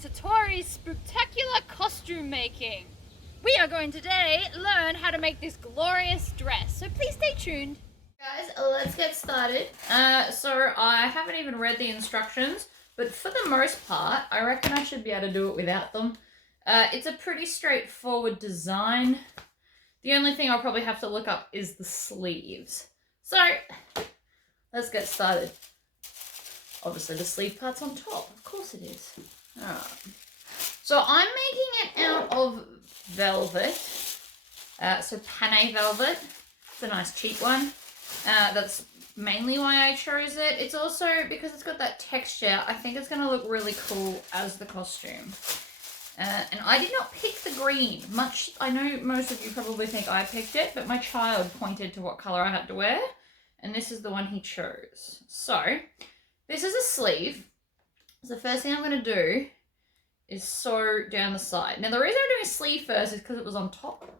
to Tori's spectacular costume making. We are going today learn how to make this glorious dress, so please stay tuned. Guys, let's get started. So I haven't even read the instructions, but for the most part, I reckon I should be able to do it without them. It's a pretty straightforward design. The only thing I'll probably have to look up is the sleeves. So, let's get started. Obviously the sleeve part's on top, of course it is. Alright. So I'm making it out of velvet. So Panne Velvet. It's a nice cheap one. That's mainly why I chose it. It's also because it's got that texture. I think it's going to look really cool as the costume. And I did not pick the green. I know most of you probably think I picked it, but my child pointed to what colour I had to wear. And this is the one he chose. So, this is a sleeve. So the first thing I'm going to do is sew down the side. Now the reason I'm doing a sleeve first is because it was on top.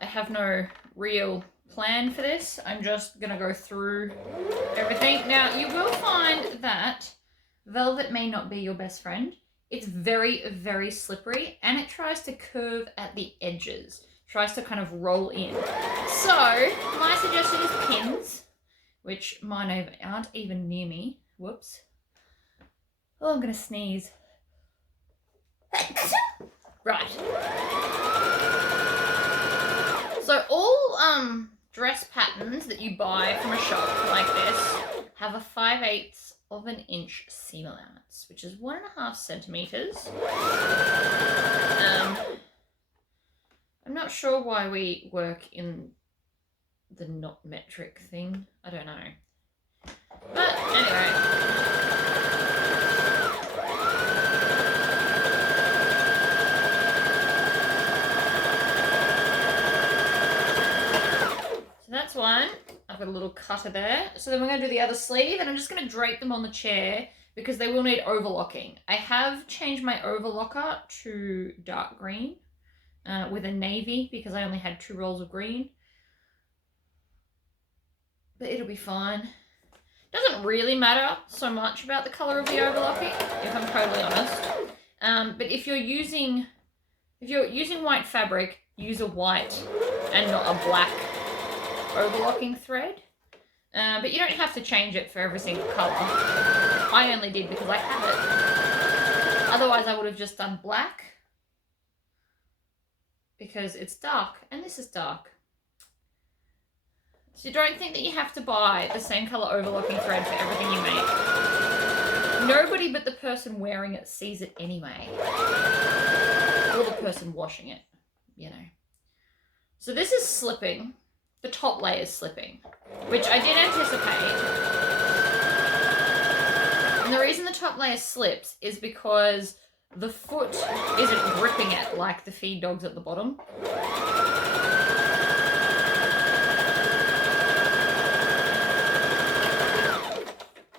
I have no real plan for this. I'm just going to go through everything. Now you will find that velvet may not be your best friend. It's very, very slippery and it tries to curve at the edges. It tries to kind of roll in. So my suggestion is pins, which mine aren't even near me. Whoops. Oh, I'm going to sneeze. Right. So all dress patterns that you buy from a shop like this have a 5/8 of an inch seam allowance, which is 1.5 centimeters. I'm not sure why we work in the not metric thing. I don't know. But anyway. That's one. I've got a little cutter there. So then we're going to do the other sleeve and I'm just going to drape them on the chair because they will need overlocking. I have changed my overlocker to dark green with a navy because I only had 2 rolls of green. But it'll be fine. Doesn't really matter so much about the colour of the overlocking, if I'm totally honest. But if you're using white fabric, use a white and not a black overlocking thread. But you don't have to change it for every single colour. I only did because I have it. Otherwise I would have just done black because it's dark and this is dark. So you don't think that you have to buy the same colour overlocking thread for everything you make. Nobody but the person wearing it sees it anyway. Or the person washing it, you know. So this is slipping. The top layer is slipping, which I did anticipate. And the reason the top layer slips is because the foot isn't gripping it like the feed dogs at the bottom.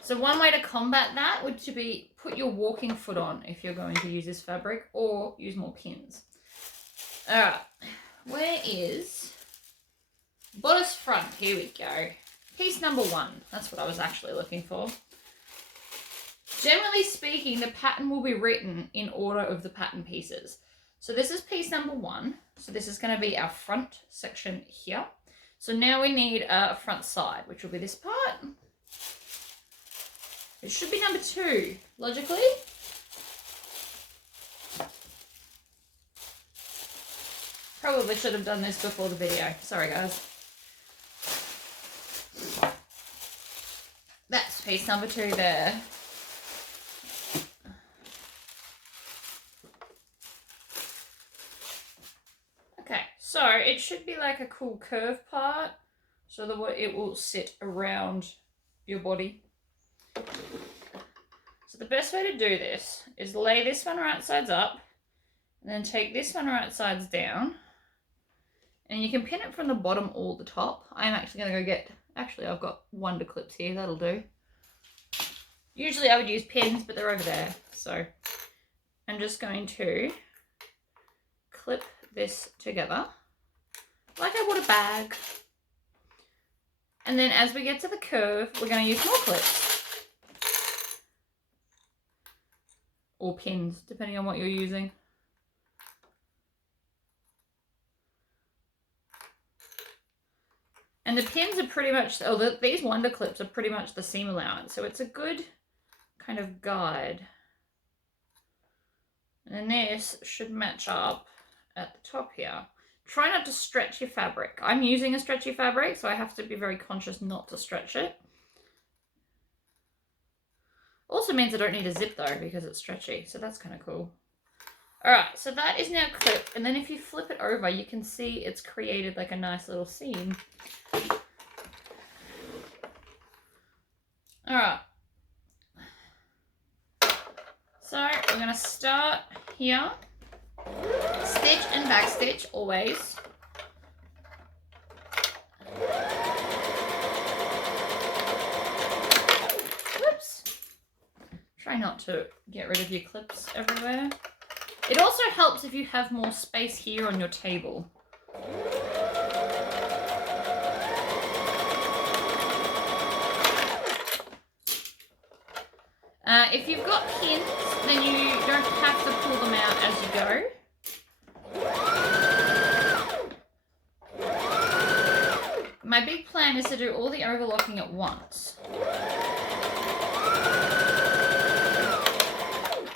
So one way to combat that would be put your walking foot on if you're going to use this fabric, or use more pins. All right, where is bodice front? Here we go. Piece number 1. That's what I was actually looking for. Generally speaking, the pattern will be written in order of the pattern pieces. So this is piece number 1. So this is going to be our front section here. So now we need a front side, which will be this part. It should be number 2, logically. Probably should have done this before the video. Sorry, guys. That's piece number 2 there. Okay, so it should be like a cool curve part so that it will sit around your body. So the best way to do this is lay this one right sides up and then take this one right sides down. And you can pin it from the bottom or the top. I'm actually going to go get, I've got wonder clips here, that'll do. Usually I would use pins, but they're over there. So I'm just going to clip this together like I would a bag. And then as we get to the curve, we're going to use more clips. or pins, depending on what you're using. And the pins are pretty much, these Wonder Clips are pretty much the seam allowance, so it's a good kind of guide. And then this should match up at the top here. Try not to stretch your fabric. I'm using a stretchy fabric, so I have to be very conscious not to stretch it. Also means I don't need a zip though, because it's stretchy, so that's kind of cool. All right, so that is now clipped, and then if you flip it over, you can see it's created like a nice little seam. All right. So we're gonna start here. Stitch and back stitch always. Whoops. Try not to get rid of your clips everywhere. It also helps if you have more space here on your table. If you've got pins, then you don't have to pull them out as you go. My big plan is to do all the overlocking at once.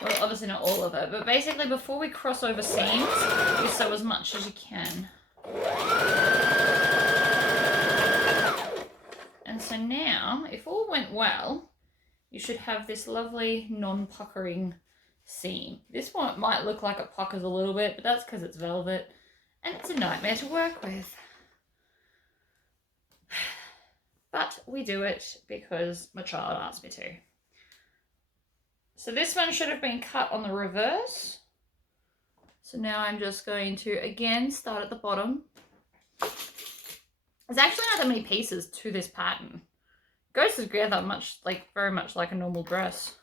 Well, obviously not all of it, but basically before we cross over seams, you sew as much as you can. And so now, if all went well, you should have this lovely non-puckering seam. This one might look like it puckers a little bit, but that's because it's velvet and it's a nightmare to work with. But we do it because my child asked me to. So this one should have been cut on the reverse. So now I'm just going to, again, start at the bottom. There's actually not that many pieces to this pattern. Goes together very much like a normal dress.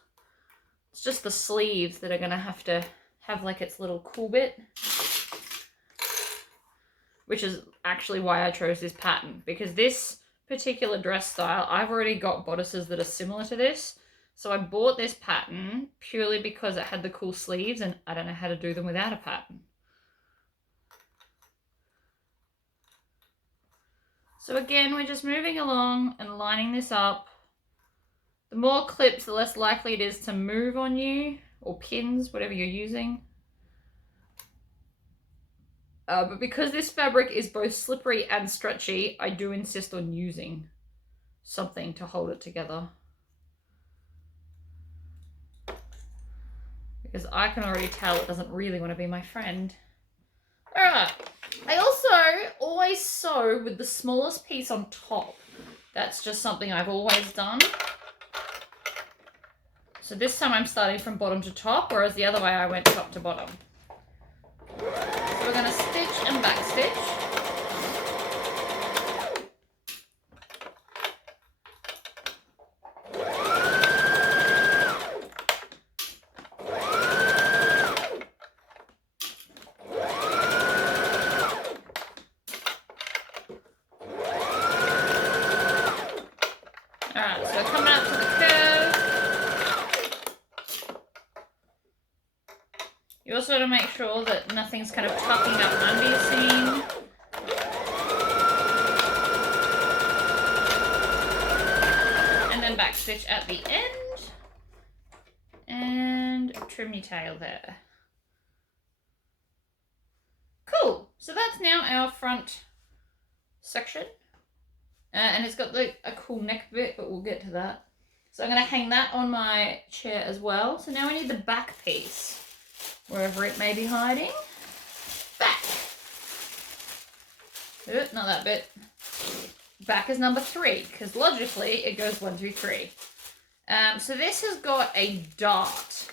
It's just the sleeves that are going to have like its little cool bit, which is actually why I chose this pattern, because this particular dress style, I've already got bodices that are similar to this, so I bought this pattern purely because it had the cool sleeves and I don't know how to do them without a pattern. So again, we're just moving along and lining this up. The more clips, the less likely it is to move on you, or pins, whatever you're using. But because this fabric is both slippery and stretchy, I do insist on using something to hold it together. Because I can already tell it doesn't really want to be my friend. All right. I also always sew with the smallest piece on top. That's just something I've always done. So this time I'm starting from bottom to top, whereas the other way I went top to bottom. So we're going to stitch and back stitch. Alright, so coming up to the curve. You also want to make sure that nothing's kind of tucking up under your seam. And then back stitch at the end. And trim your tail there. Cool. So that's now our front section. And it's got like a cool neck bit, but we'll get to that. So I'm going to hang that on my chair as well. So now we need the back piece, wherever it may be hiding. Back. Not that bit. Back is number 3, because logically it goes 1, 2, 3. So this has got a dart,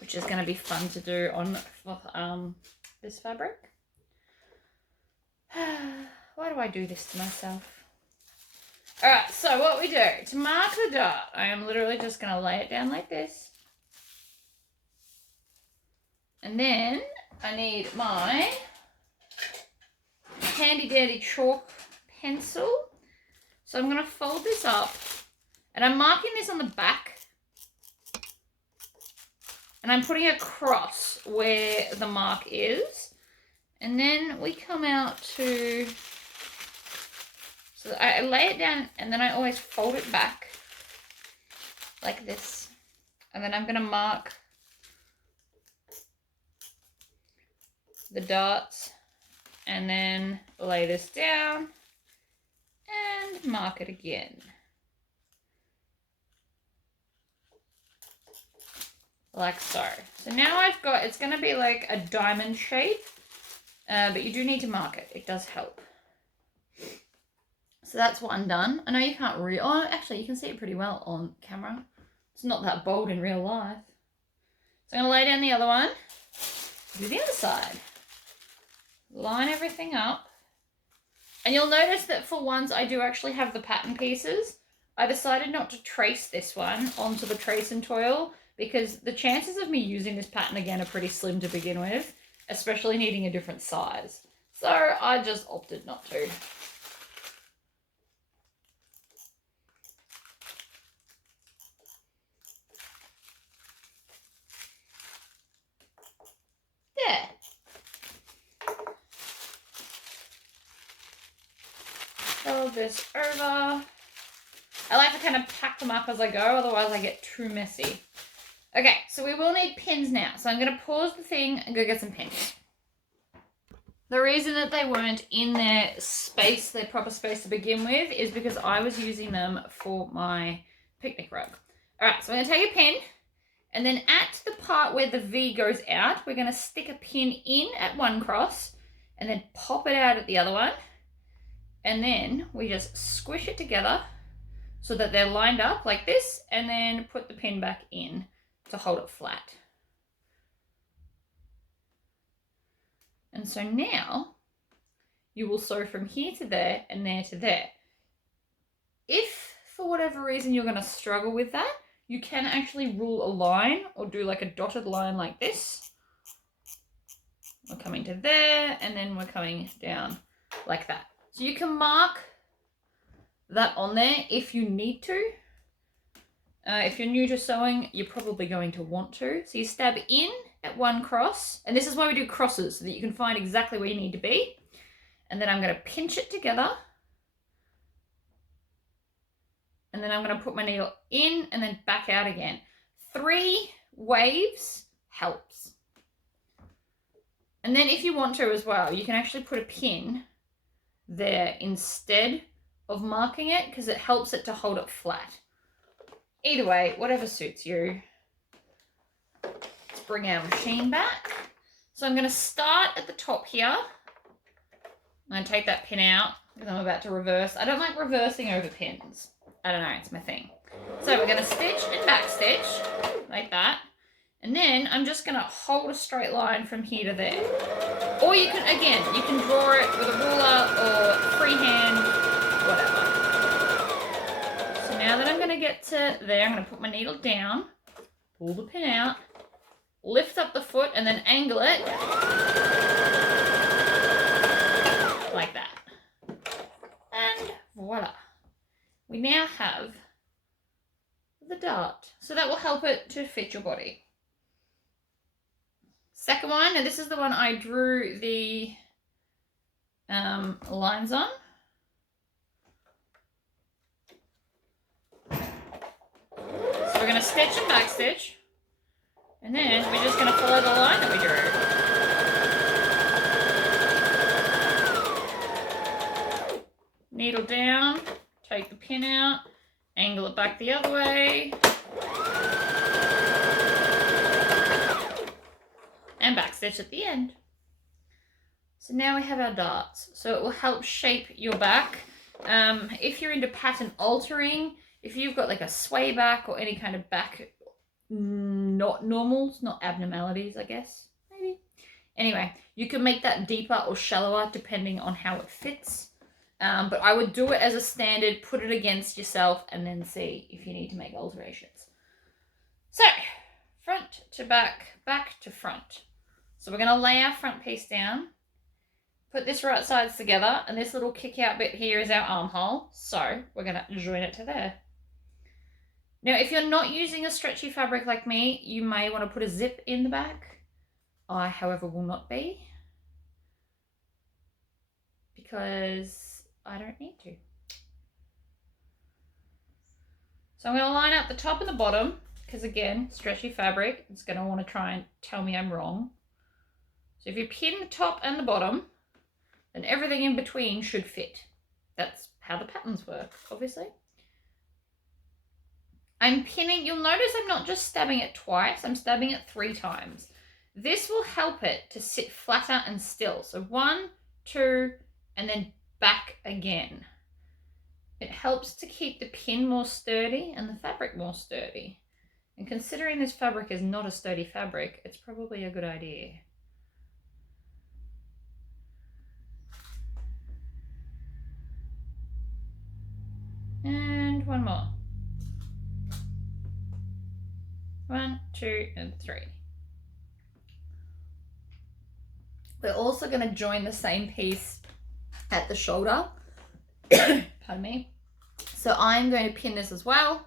which is going to be fun to do on this fabric. Why do I do this to myself? Alright, so what we do, to mark the dart, I am literally just going to lay it down like this. And then I need my handy dandy chalk pencil. So I'm going to fold this up, and I'm marking this on the back. And I'm putting a cross where the mark is. And then we come out to, so I lay it down and then I always fold it back like this. And then I'm going to mark the darts and then lay this down and mark it again. Like so. So now I've got, it's going to be like a diamond shape, but you do need to mark it. It does help. So that's one done. I know you can't oh, actually you can see it pretty well on camera. It's not that bold in real life. So I'm going to lay down the other one. Do the other side. Line everything up. And you'll notice that for once I do actually have the pattern pieces. I decided not to trace this one onto the trace and toil because the chances of me using this pattern again are pretty slim to begin with, especially needing a different size. So I just opted not to. There. Fold this over. I like to kind of pack them up as I go, otherwise I get too messy. Okay, so we will need pins now. So I'm going to pause the thing and go get some pins. The reason that they weren't in their space, their proper space to begin with, is because I was using them for my picnic rug. All right, so I'm going to take a pin. And then at the part where the V goes out, we're going to stick a pin in at one cross and then pop it out at the other one. And then we just squish it together so that they're lined up like this, and then put the pin back in to hold it flat. And so now you will sew from here to there and there to there. If for whatever reason you're going to struggle with that, you can actually rule a line or do like a dotted line like this. We're coming to there and then we're coming down like that. So you can mark that on there if you need to. If you're new to sewing, you're probably going to want to. So you stab in at one cross, and this is why we do crosses, so that you can find exactly where you need to be. And then I'm going to pinch it together. And then I'm going to put my needle in and then back out again. 3 waves helps. And then if you want to as well, you can actually put a pin there instead of marking it, because it helps it to hold it flat. Either way, whatever suits you. Let's bring our machine back. So I'm going to start at the top here. I'm going to take that pin out because I'm about to reverse. I don't like reversing over pins. I don't know, it's my thing. So we're going to stitch and back stitch like that. And then I'm just going to hold a straight line from here to there. Or you can, again, you can draw it with a ruler or freehand, whatever. So now that I'm going to get to there, I'm going to put my needle down, pull the pin out, lift up the foot and then angle it like that. And voila. We now have the dart. So that will help it to fit your body. Second one, and this is the one I drew the lines on. So we're going to stitch and back stitch, and then we're just going to follow the line that we drew. Needle down, take the pin out, angle it back the other way, and back stitch at the end. So now we have our darts. So it will help shape your back. If you're into pattern altering, if you've got like a sway back or any kind of back not normals, not abnormalities, I guess, maybe. Anyway, you can make that deeper or shallower depending on how it fits. But I would do it as a standard, put it against yourself, and then see if you need to make alterations. So, front to back, back to front. So we're going to lay our front piece down, put this right sides together, and this little kick out bit here is our armhole. So we're going to join it to there. Now, if you're not using a stretchy fabric like me, you may want to put a zip in the back. I, however, will not be, because I don't need to. So I'm going to line up the top and the bottom, because again, stretchy fabric, it's going to want to try and tell me I'm wrong. So if you pin the top and the bottom, then everything in between should fit. That's how the patterns work, obviously. I'm pinning, you'll notice I'm not just stabbing it twice, I'm stabbing it 3 times. This will help it to sit flatter and still. So 1, 2, and then back again. It helps to keep the pin more sturdy and the fabric more sturdy. And considering this fabric is not a sturdy fabric, it's probably a good idea. And one more. 1, 2, and 3. We're also going to join the same piece at the shoulder. Pardon me. So I'm going to pin this as well.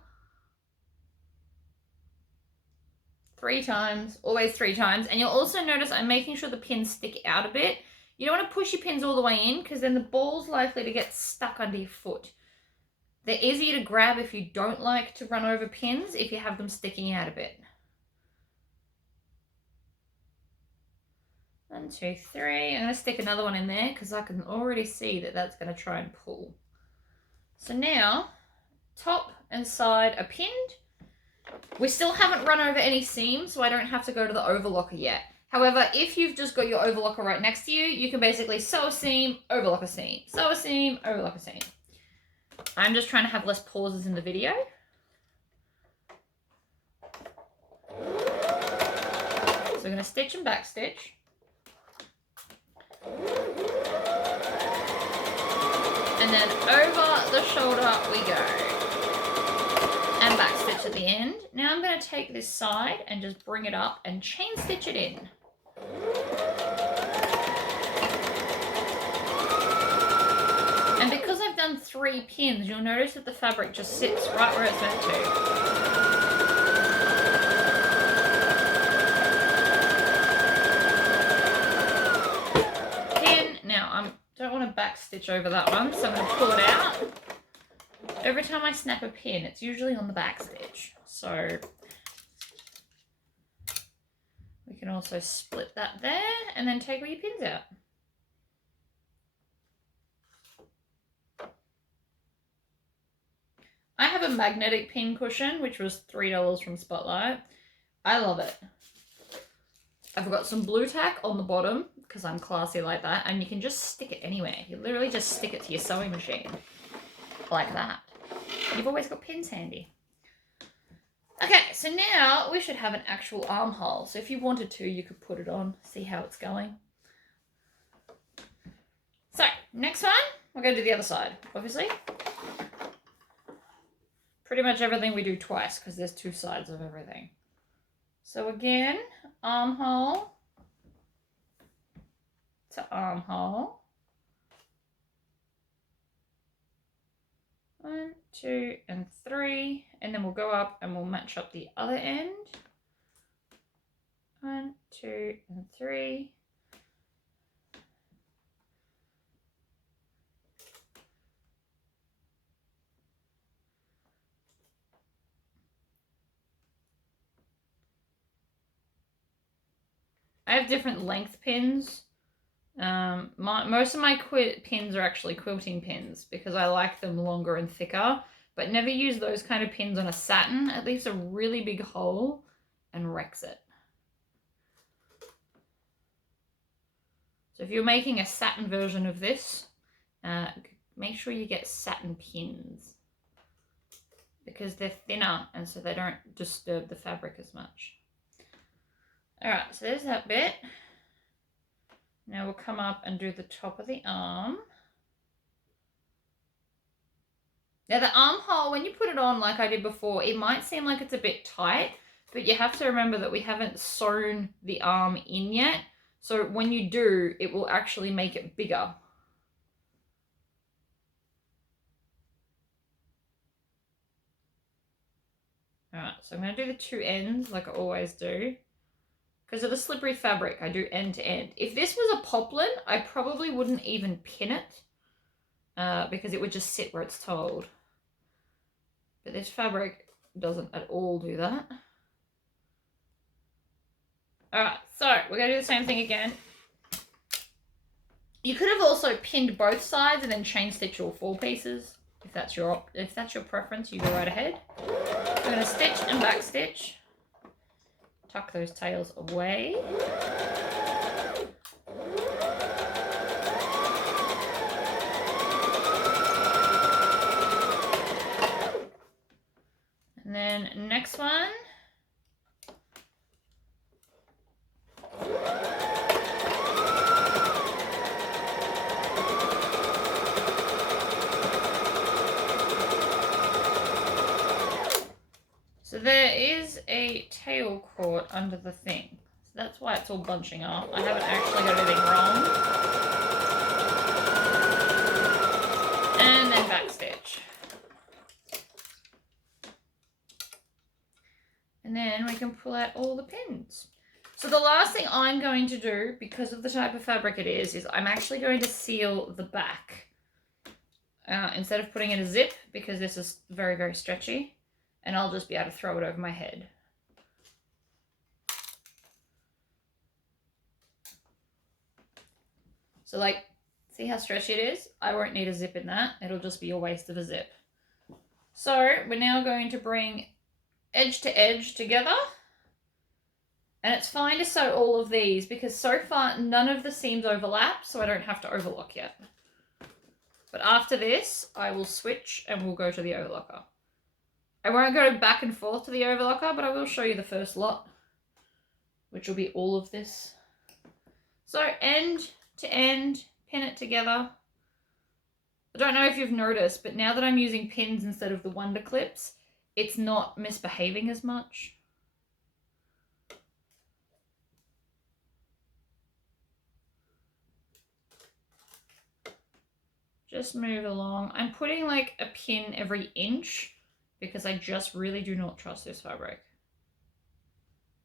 3 times, always 3 times. And you'll also notice I'm making sure the pins stick out a bit. You don't want to push your pins all the way in, because then the ball's likely to get stuck under your foot. They're easier to grab if you don't like to run over pins, if you have them sticking out a bit. 1, 2, 3. I'm going to stick another one in there because I can already see that that's going to try and pull. So now, top and side are pinned. We still haven't run over any seams, so I don't have to go to the overlocker yet. However, if you've just got your overlocker right next to you, you can basically sew a seam, overlock a seam, sew a seam, overlock a seam. I'm just trying to have less pauses in the video. So we're going to stitch and back stitch. And then over the shoulder we go. And back stitch at the end. Now I'm going to take this side and just bring it up and chain stitch it in. And because I've done 3 pins, you'll notice that the fabric just sits right where it's meant to. Pin. Now I don't want to back stitch over that one, so I'm going to pull it out. Every time I snap a pin, it's usually on the back stitch. So we can also split that there and then take all your pins out. I have a magnetic pin cushion, which was $3 from Spotlight. I love it. I've got some blue tack on the bottom because I'm classy like that, and you can just stick it anywhere. You literally just stick it to your sewing machine like that. You've always got pins handy. Okay, so now we should have an actual armhole. So if you wanted to, you could put it on, see how it's going. So next one, we're going to do the other side, obviously. Pretty much everything we do twice because there's 2 sides of everything. So again, armhole to armhole. 1, 2, and 3, and then we'll go up and we'll match up the other end. 1, 2, and 3. I have different length pins. Most of my pins are actually quilting pins because I like them longer and thicker, but never use those kind of pins on a satin. It leaves a really big hole and wrecks it. So if you're making a satin version of this, make sure you get satin pins because they're thinner and so they don't disturb the fabric as much. All right, so there's that bit. Now we'll come up and do the top of the arm. Now the armhole, when you put it on like I did before, it might seem like it's a bit tight, but you have to remember that we haven't sewn the arm in yet. So when you do, it will actually make it bigger. Alright, so I'm going to do the two ends like I always do. Because of the slippery fabric, I do end to end. If this was a poplin, I probably wouldn't even pin it. Because it would just sit where it's told. But this fabric doesn't at all do that. Alright, so we're going to do the same thing again. You could have also pinned both sides and then chain stitch all 4 pieces. If that's your preference, you go right ahead. We're going to stitch and back stitch. Tuck those tails away. And then next one. So there is a tail cord under the thing. So that's why it's all bunching up. I haven't actually got anything wrong. And then back stitch. And then we can pull out all the pins. So the last thing I'm going to do, because of the type of fabric it is I'm actually going to seal the back. Instead of putting in a zip, because this is very, very stretchy. And I'll just be able to throw it over my head. So like, see how stretchy it is? I won't need a zip in that. It'll just be a waste of a zip. So we're now going to bring edge to edge together. And it's fine to sew all of these because so far none of the seams overlap, so I don't have to overlock yet. But after this, I will switch and we'll go to the overlocker. I won't go back and forth to the overlocker, but I will show you the first lot, which will be all of this. So end to end, pin it together. I don't know if you've noticed, but now that I'm using pins instead of the Wonder Clips, it's not misbehaving as much. Just move along. I'm putting like a pin every inch because I just really do not trust this fabric.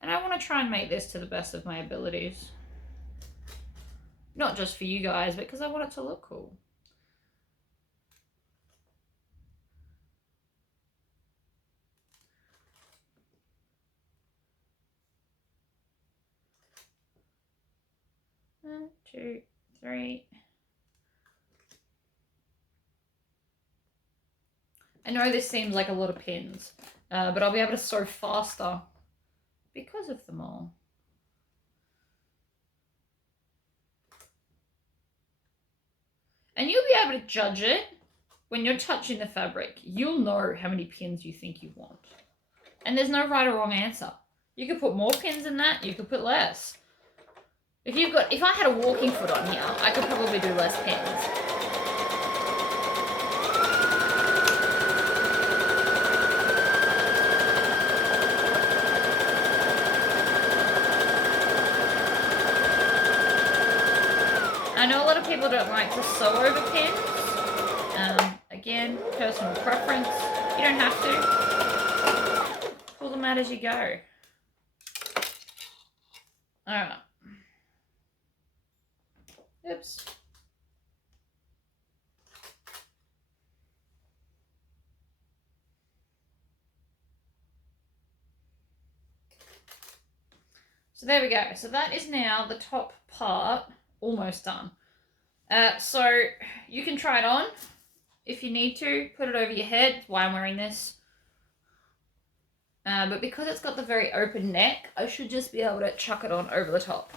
And I want to try and make this to the best of my abilities. Not just for you guys, but because I want it to look cool. One, two, three. I know this seems like a lot of pins, but I'll be able to sew faster because of them all. And you'll be able to judge it when you're touching the fabric. You'll know how many pins you think you want. And there's no right or wrong answer. You could put more pins in that, you could put less. If I had a walking foot on here, I could probably do less pins. I know a lot of people don't like to sew over pins. Again, personal preference. You don't have to. Pull them out as you go. Alright. Oops. So there we go. So that is now the top part almost done. So you can try it on if you need to. Put it over your head. That's why I'm wearing this. But because it's got the very open neck, I should just be able to chuck it on over the top.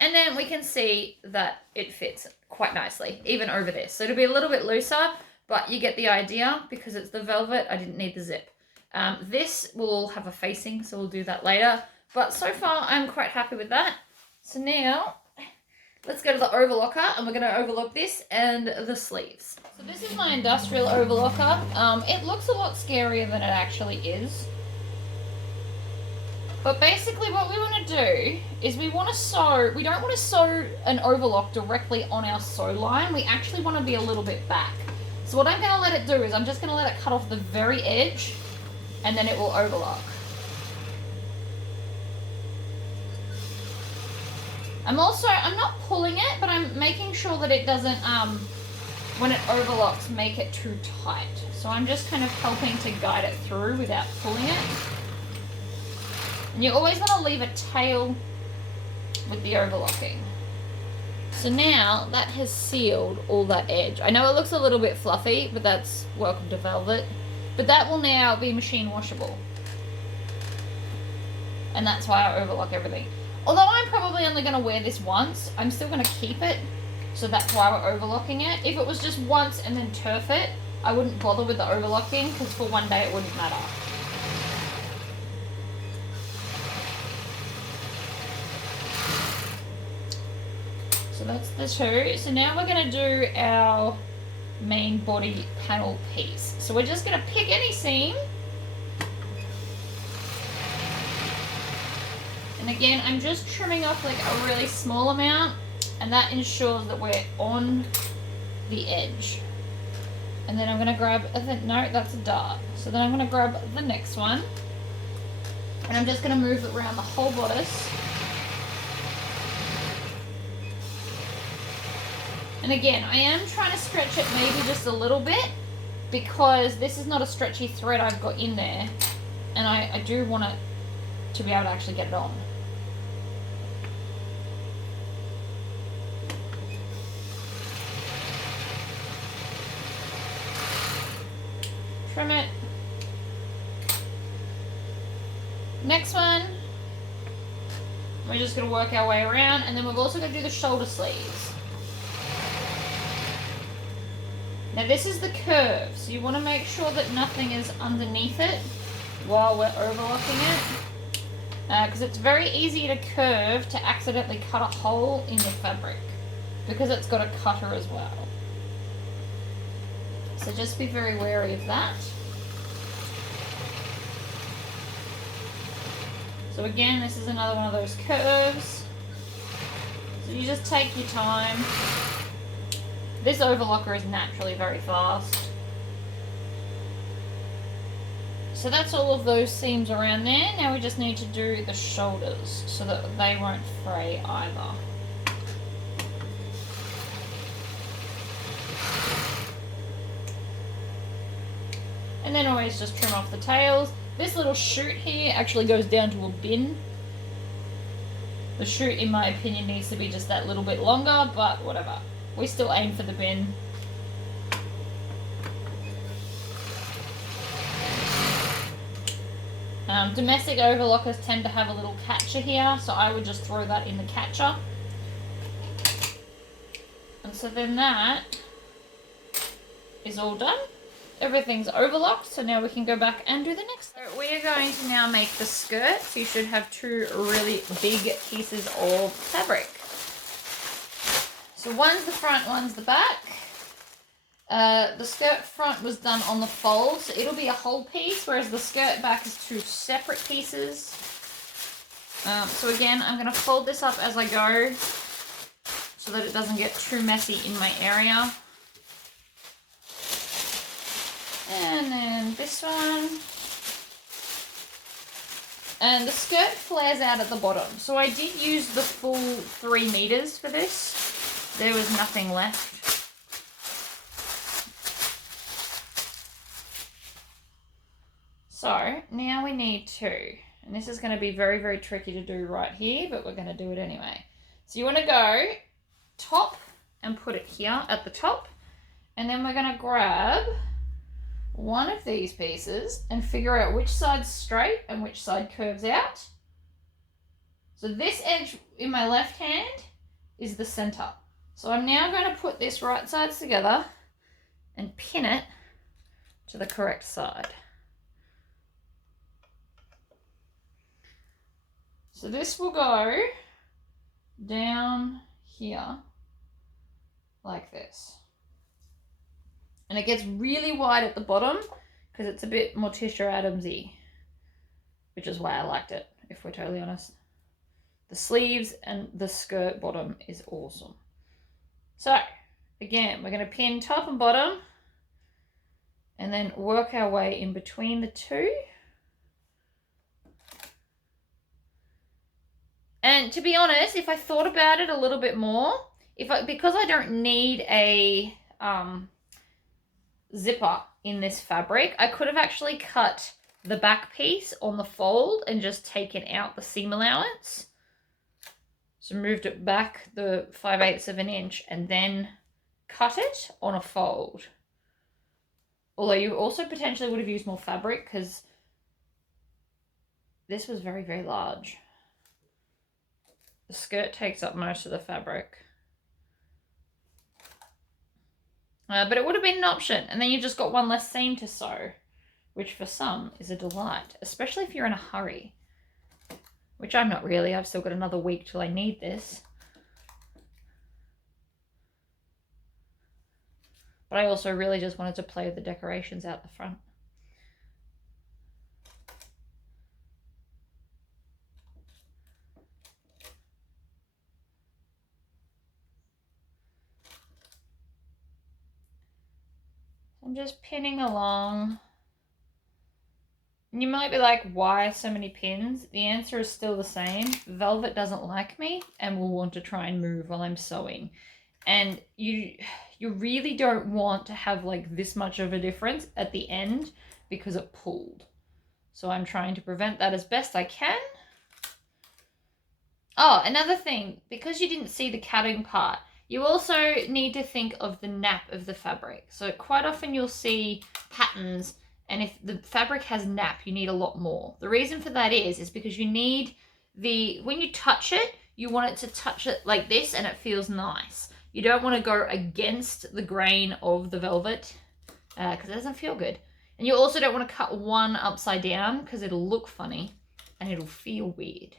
And then we can see that it fits quite nicely, even over this. So it'll be a little bit looser, but you get the idea. Because it's the velvet, I didn't need the zip. This will have a facing, so we'll do that later. But so far, I'm quite happy with that. So now, let's go to the overlocker, and we're going to overlock this and the sleeves. So this is my industrial overlocker. It looks a lot scarier than it actually is. But basically what we want to do is we don't want to sew an overlock directly on our sew line. We actually want to be a little bit back. So what I'm going to let it do is I'm just going to let it cut off the very edge and then it will overlock. I'm not pulling it, but I'm making sure that it doesn't, when it overlocks, make it too tight. So I'm just kind of helping to guide it through without pulling it. And you always want to leave a tail with the overlocking. So now that has sealed all that edge. I know it looks a little bit fluffy, but that's welcome to Velvet. But that will now be machine washable. And that's why I overlock everything. Although I'm probably only going to wear this once, I'm still going to keep it. So that's why we're overlocking it. If it was just once and then turf it, I wouldn't bother with the overlocking because for one day it wouldn't matter. So that's the two. So now we're going to do our main body panel piece. So we're just going to pick any seam. And again, I'm just trimming off like a really small amount, and that ensures that we're on the edge. And then I'm going to grab, no, that's a dart. So then I'm going to grab the next one, and I'm just going to move it around the whole bodice. And again, I am trying to stretch it maybe just a little bit because this is not a stretchy thread I've got in there, and I do want it to be able to actually get it on. Trim it. Next one, we're just going to work our way around, and then we've also got to do the shoulder sleeves. Now this is the curve, so you want to make sure that nothing is underneath it while we're overlocking it, because it's very easy to curve to accidentally cut a hole in your fabric because it's got a cutter as well. So just be very wary of that. So again, this is another one of those curves. So you just take your time. This overlocker is naturally very fast. So that's all of those seams around there. Now we just need to do the shoulders so that they won't fray either. And then always just trim off the tails. This little chute here actually goes down to a bin. The chute, in my opinion, needs to be just that little bit longer, but whatever. We still aim for the bin. Domestic overlockers tend to have a little catcher here, so I would just throw that in the catcher. And so then that is all done. Everything's overlocked, so now we can go back and do the next. So we are going to now make the skirt. So you should have two really big pieces of fabric. So one's the front, one's the back. The skirt front was done on the fold, so it'll be a whole piece, whereas the skirt back is two separate pieces. So again, I'm going to fold this up as I go so that it doesn't get too messy in my area. And then this one. And the skirt flares out at the bottom. So I did use the full 3 meters for this. There was nothing left. So now we need to, and this is going to be very, very tricky to do right here, but we're going to do it anyway. So you want to go top and put it here at the top. And then we're going to grab one of these pieces and figure out which side's straight and which side curves out. So this edge in my left hand is the center. So I'm now going to put this right sides together and pin it to the correct side. So this will go down here like this. And it gets really wide at the bottom because it's a bit Morticia Adams-y, which is why I liked it, if we're totally honest. The sleeves and the skirt bottom is awesome. So, again, we're going to pin top and bottom and then work our way in between the two. And to be honest, if I thought about it a little bit more, because I don't need a zipper in this fabric, I could have actually cut the back piece on the fold and just taken out the seam allowance. So moved it back the 5/8 of an inch and then cut it on a fold. Although you also potentially would have used more fabric because this was very, very large. The skirt takes up most of the fabric. But it would have been an option. And then you've just got one less seam to sew, which for some is a delight, especially if you're in a hurry, which I'm not really. I've still got another week till I need this. But I also really just wanted to play with the decorations out the front. I'm just pinning along. You might be like, why so many pins? The answer is still the same. Velvet doesn't like me and will want to try and move while I'm sewing. And you really don't want to have like this much of a difference at the end because it pulled. So I'm trying to prevent that as best I can. Oh, another thing, because you didn't see the cutting part, you also need to think of the nap of the fabric. So quite often you'll see patterns, and if the fabric has nap, you need a lot more. The reason for that is because you need when you touch it, you want it to touch it like this and it feels nice. You don't want to go against the grain of the velvet because it doesn't feel good. And you also don't want to cut one upside down because it'll look funny and it'll feel weird.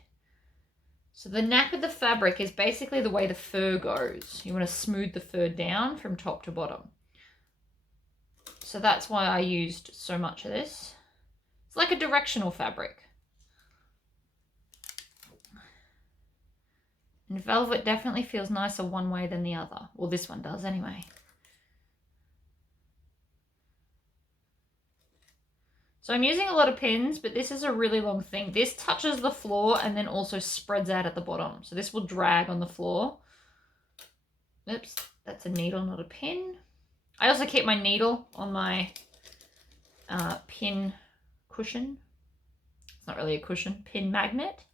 So the nap of the fabric is basically the way the fur goes. You want to smooth the fur down from top to bottom. So that's why I used so much of this. It's like a directional fabric. And velvet definitely feels nicer one way than the other. Well, this one does anyway. So I'm using a lot of pins, but this is a really long thing. This touches the floor and then also spreads out at the bottom. So this will drag on the floor. Oops, that's a needle, not a pin. I also keep my needle on my pin cushion. It's not really a cushion, pin magnet.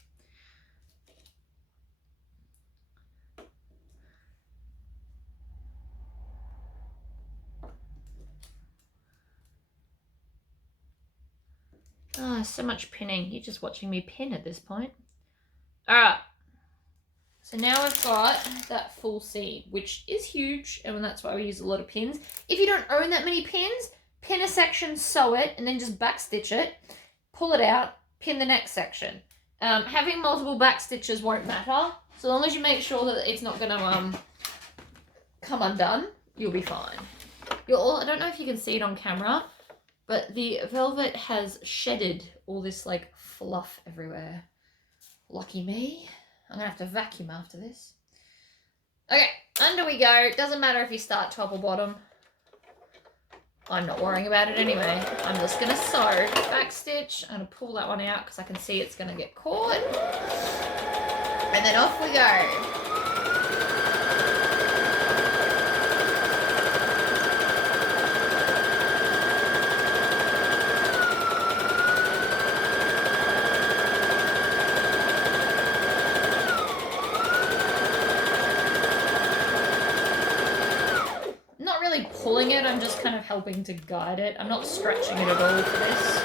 Oh, so much pinning. You're just watching me pin at this point. All right. So now I've got that full seam, which is huge, and that's why we use a lot of pins. If you don't own that many pins, pin a section, sew it, and then just backstitch it. Pull it out, pin the next section. Having multiple back stitches won't matter. So long as you make sure that it's not going to come undone, you'll be fine. I don't know if you can see it on camera, but the velvet has shedded all this like fluff everywhere. Lucky me. I'm going to have to vacuum after this. Okay, under we go. Doesn't matter if you start top or bottom. I'm not worrying about it anyway. I'm just going to sew, back stitch. I'm going to pull that one out because I can see it's going to get caught. And then off we go. Pulling it, I'm just kind of helping to guide it. I'm not stretching it at all for this.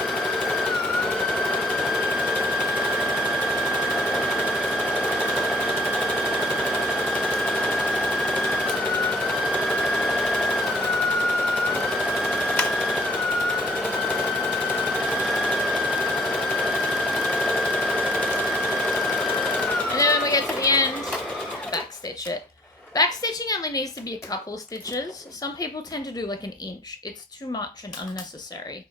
And then when we get to the end, backstitch it. Backstitching only needs to be a couple of stitches. Some people tend to do like an inch. It's too much and unnecessary.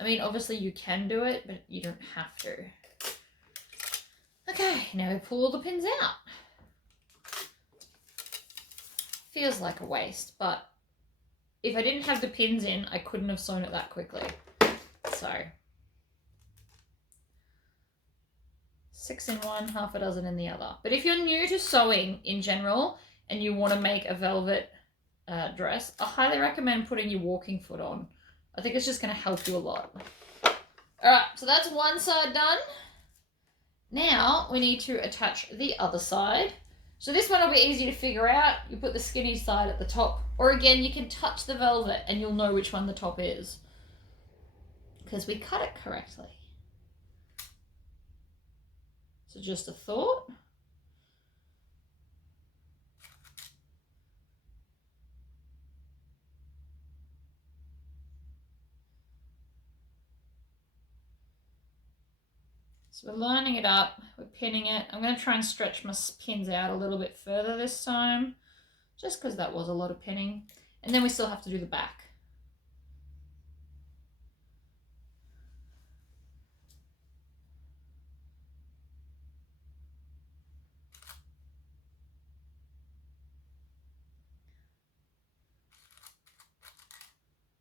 I mean, obviously you can do it, but you don't have to. Okay, now we pull all the pins out. Feels like a waste, but if I didn't have the pins in, I couldn't have sewn it that quickly. So 6 in one, half a dozen in the other. But if you're new to sewing in general and you want to make a velvet dress, I highly recommend putting your walking foot on. I think it's just going to help you a lot. Alright, so that's one side done. Now we need to attach the other side. So this one will be easy to figure out. You put the skinny side at the top, or again, you can touch the velvet and you'll know which one the top is, because we cut it correctly. So just a thought. So we're lining it up, we're pinning it. I'm going to try and stretch my pins out a little bit further this time, just because that was a lot of pinning. And then we still have to do the back.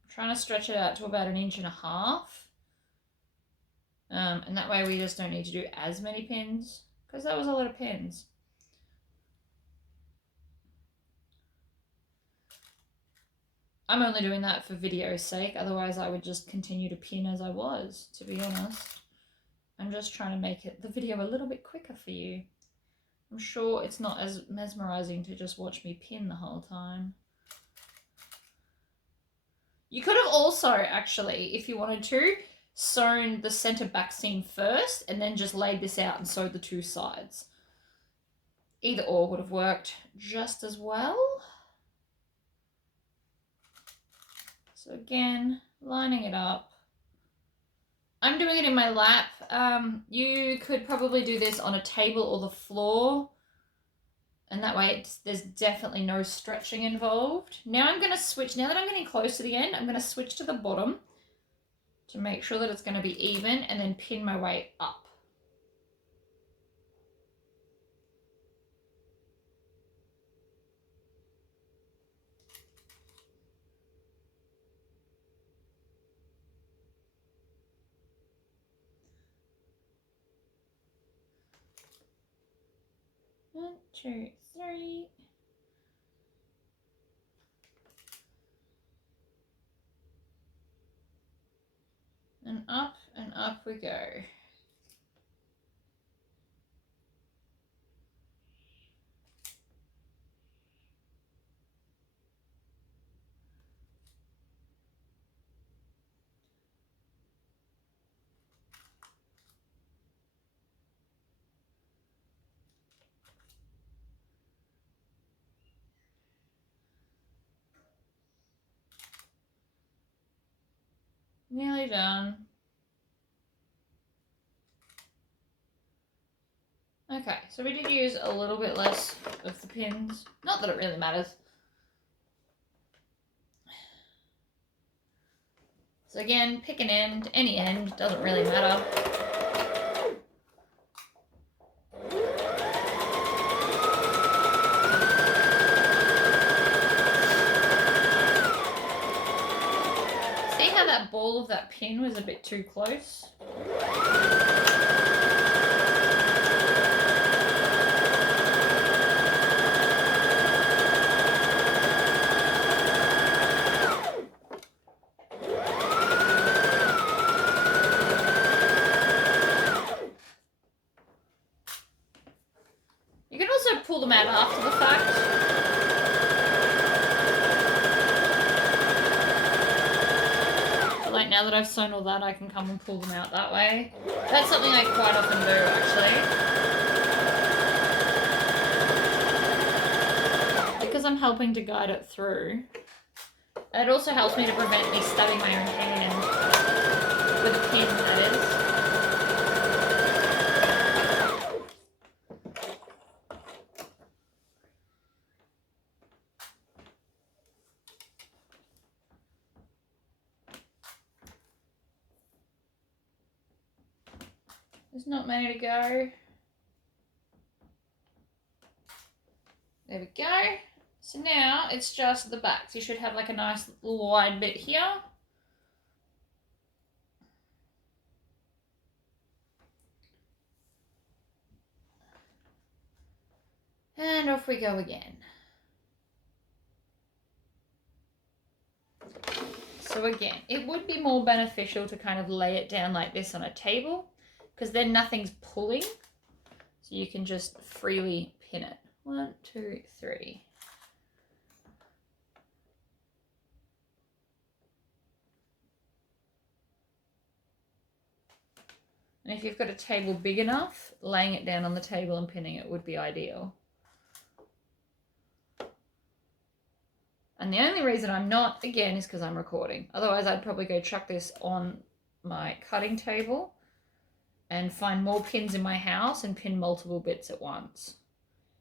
I'm trying to stretch it out to about 1.5 inches. And that way we just don't need to do as many pins, because that was a lot of pins. I'm only doing that for video's sake, otherwise I would just continue to pin as I was, to be honest. I'm just trying to make the video a little bit quicker for you. I'm sure it's not as mesmerizing to just watch me pin the whole time. You could have also, actually, if you wanted to, sewn the center back seam first and then just laid this out and sewed the two sides. Either or would have worked just as well. So again, lining it up. I'm doing it in my lap. You could probably do this on a table or the floor, and that way there's definitely no stretching involved. Now I'm going to switch, now that I'm getting close to the end, I'm going to switch to the bottom to make sure that it's going to be even, and then pin my way up. One, two, three. And up we go. Nearly done. Okay, so we did use a little bit less of the pins. Not that it really matters. So again, pick an end, any end, doesn't really matter. See how that ball of that pin was a bit too close? You can also pull them out after the fact. But like now that I've sewn all that, I can come and pull them out that way. That's something I quite often do, actually. Because I'm helping to guide it through. It also helps me to prevent me stabbing my own hand with a pin, that is. There's not many to go. There we go. So now it's just the back. So you should have like a nice little wide bit here. And off we go again. So again, it would be more beneficial to kind of lay it down like this on a table, because then nothing's pulling. So you can just freely pin it. 1, 2, 3. And if you've got a table big enough, laying it down on the table and pinning it would be ideal. And the only reason I'm not, again, is because I'm recording. Otherwise, I'd probably go chuck this on my cutting table and find more pins in my house and pin multiple bits at once.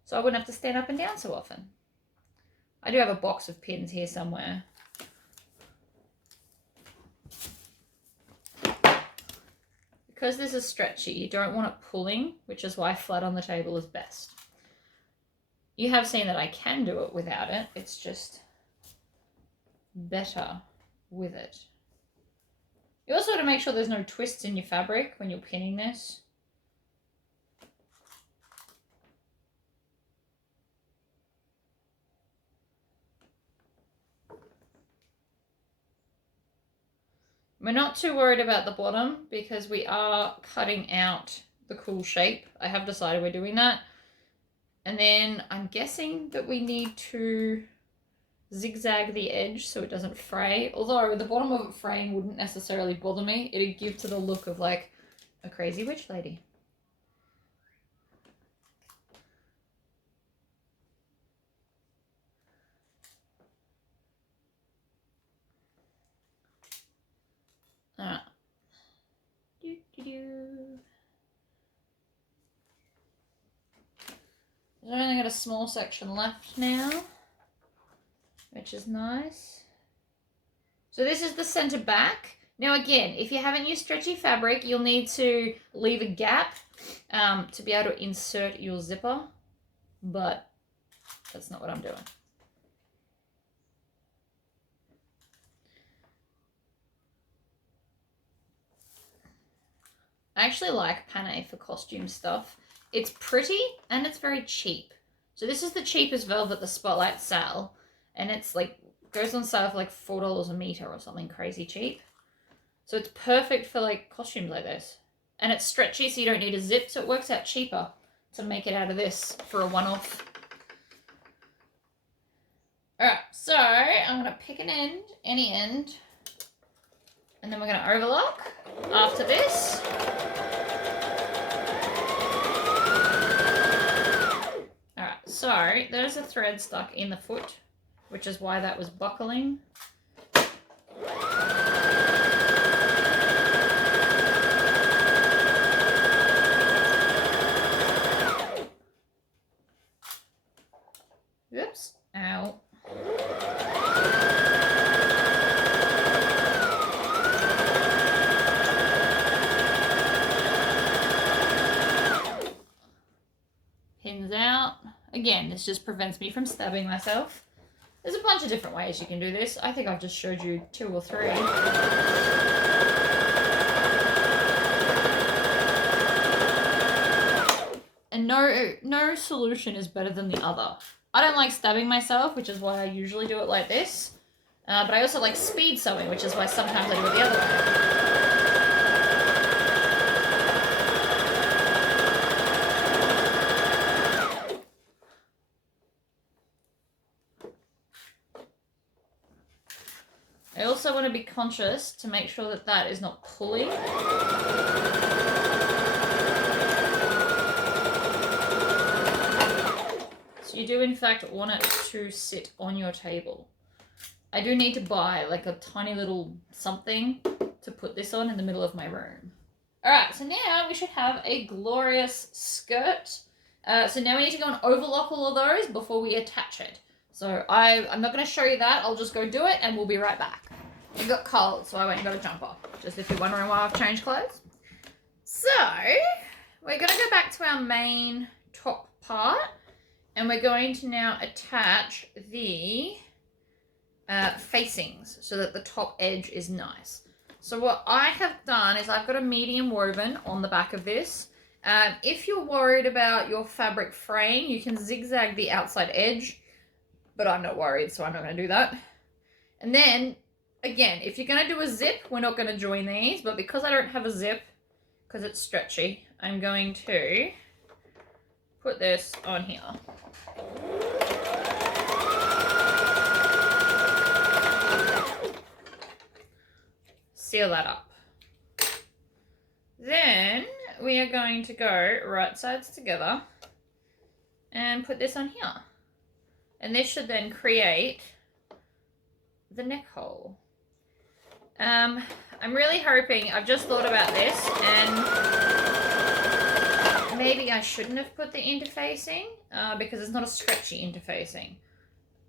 So I wouldn't have to stand up and down so often. I do have a box of pins here somewhere. Because this is stretchy, you don't want it pulling, which is why flat on the table is best. You have seen that I can do it without it. It's just better with it. You also want to make sure there's no twists in your fabric when you're pinning this. We're not too worried about the bottom because we are cutting out the cool shape. I have decided we're doing that. And then I'm guessing that we need to zigzag the edge so it doesn't fray. Although the bottom of it fraying wouldn't necessarily bother me. It'd give to the look of like a crazy witch lady. Alright. I've only got a small section left now, which is nice. So this is the center back. Now again, if you haven't used stretchy fabric, you'll need to leave a gap to be able to insert your zipper, but that's not what I'm doing. I actually like Panne for costume stuff. It's pretty and it's very cheap. So this is the cheapest velvet the Spotlight sell, and it's like goes on sale for like $4 a meter or something crazy cheap. So it's perfect for like costumes like this. And it's stretchy, so you don't need a zip, so it works out cheaper to make it out of this for a one-off. Alright, so I'm gonna pick an end, any end, and then we're gonna overlock after this. Alright, so there's a thread stuck in the foot, which is why that was buckling. Oops, ow. Pins out. Again, this just prevents me from stabbing myself. There's a bunch of different ways you can do this. I think I've just showed you 2 or 3. And no solution is better than the other. I don't like stabbing myself, which is why I usually do it like this. But I also like speed sewing, which is why sometimes I do it the other way. I also want to be conscious to make sure that that is not pulling. So you do in fact want it to sit on your table. I do need to buy like a tiny little something to put this on in the middle of my room. Alright, so now we should have a glorious skirt. So now we need to go and overlock all of those before we attach it. So I'm not going to show you that. I'll just go do it and we'll be right back. It got cold, so I went and got a jumper. Just if you're wondering why I've changed clothes. So, we're going to go back to our main top part. And we're going to now attach the facings so that the top edge is nice. So what I have done is I've got a medium woven on the back of this. If you're worried about your fabric fraying, you can zigzag the outside edge, but I'm not worried, so I'm not going to do that. And then, again, if you're going to do a zip, we're not going to join these, but because I don't have a zip, because it's stretchy, I'm going to put this on here. Seal that up. Then we are going to go right sides together and put this on here. And this should then create the neck hole. I'm really hoping, I've just thought about this, and maybe I shouldn't have put the interfacing because it's not a stretchy interfacing.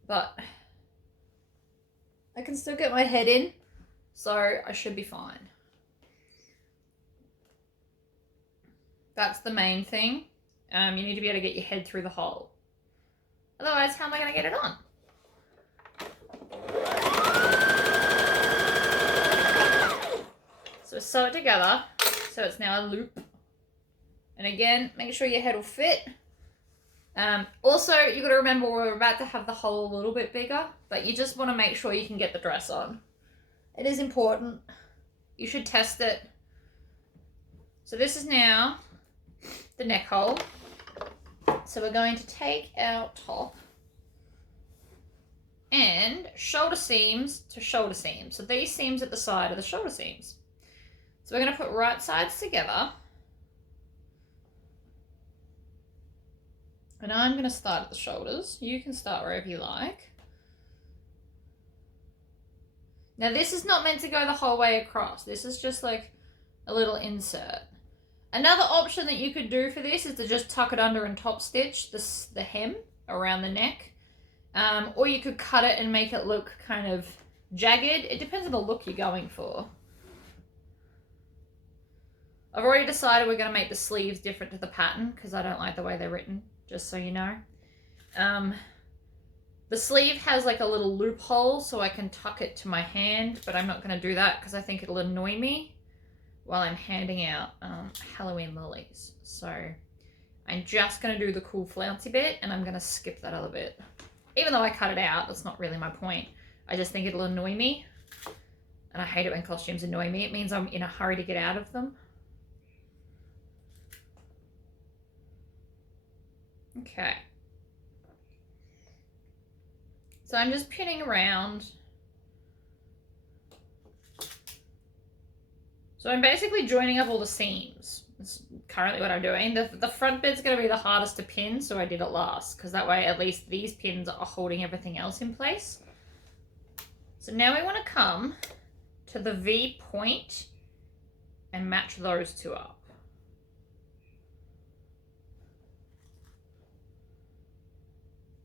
But I can still get my head in, so I should be fine. That's the main thing. You need to be able to get your head through the hole. Otherwise, how am I going to get it on? So sew it together so it's now a loop. And again, make sure your head will fit. Also, you've got to remember we're about to have the hole a little bit bigger, but you just want to make sure you can get the dress on. It is important. You should test it. So this is now the neck hole. So we're going to take our top and shoulder seams to shoulder seams. So these seams at the side are the shoulder seams. So we're going to put right sides together. And I'm going to start at the shoulders. You can start wherever you like. Now this is not meant to go the whole way across. This is just like a little insert. Another option that you could do for this is to just tuck it under and top stitch the hem around the neck. Or you could cut it and make it look kind of jagged. It depends on the look you're going for. I've already decided we're going to make the sleeves different to the pattern because I don't like the way they're written, just so you know. The sleeve has like a little loophole so I can tuck it to my hand, but I'm not going to do that because I think it'll annoy me while I'm handing out Halloween lollies. So I'm just going to do the cool flouncy bit and I'm going to skip that other bit. Even though I cut it out, that's not really my point. I just think it'll annoy me. And I hate it when costumes annoy me. It means I'm in a hurry to get out of them. Okay. So I'm just pinning around. So I'm basically joining up all the seams. That's currently what I'm doing. The front bit's going to be the hardest to pin, so I did it last, because that way at least these pins are holding everything else in place. So now we want to come to the V point and match those two up.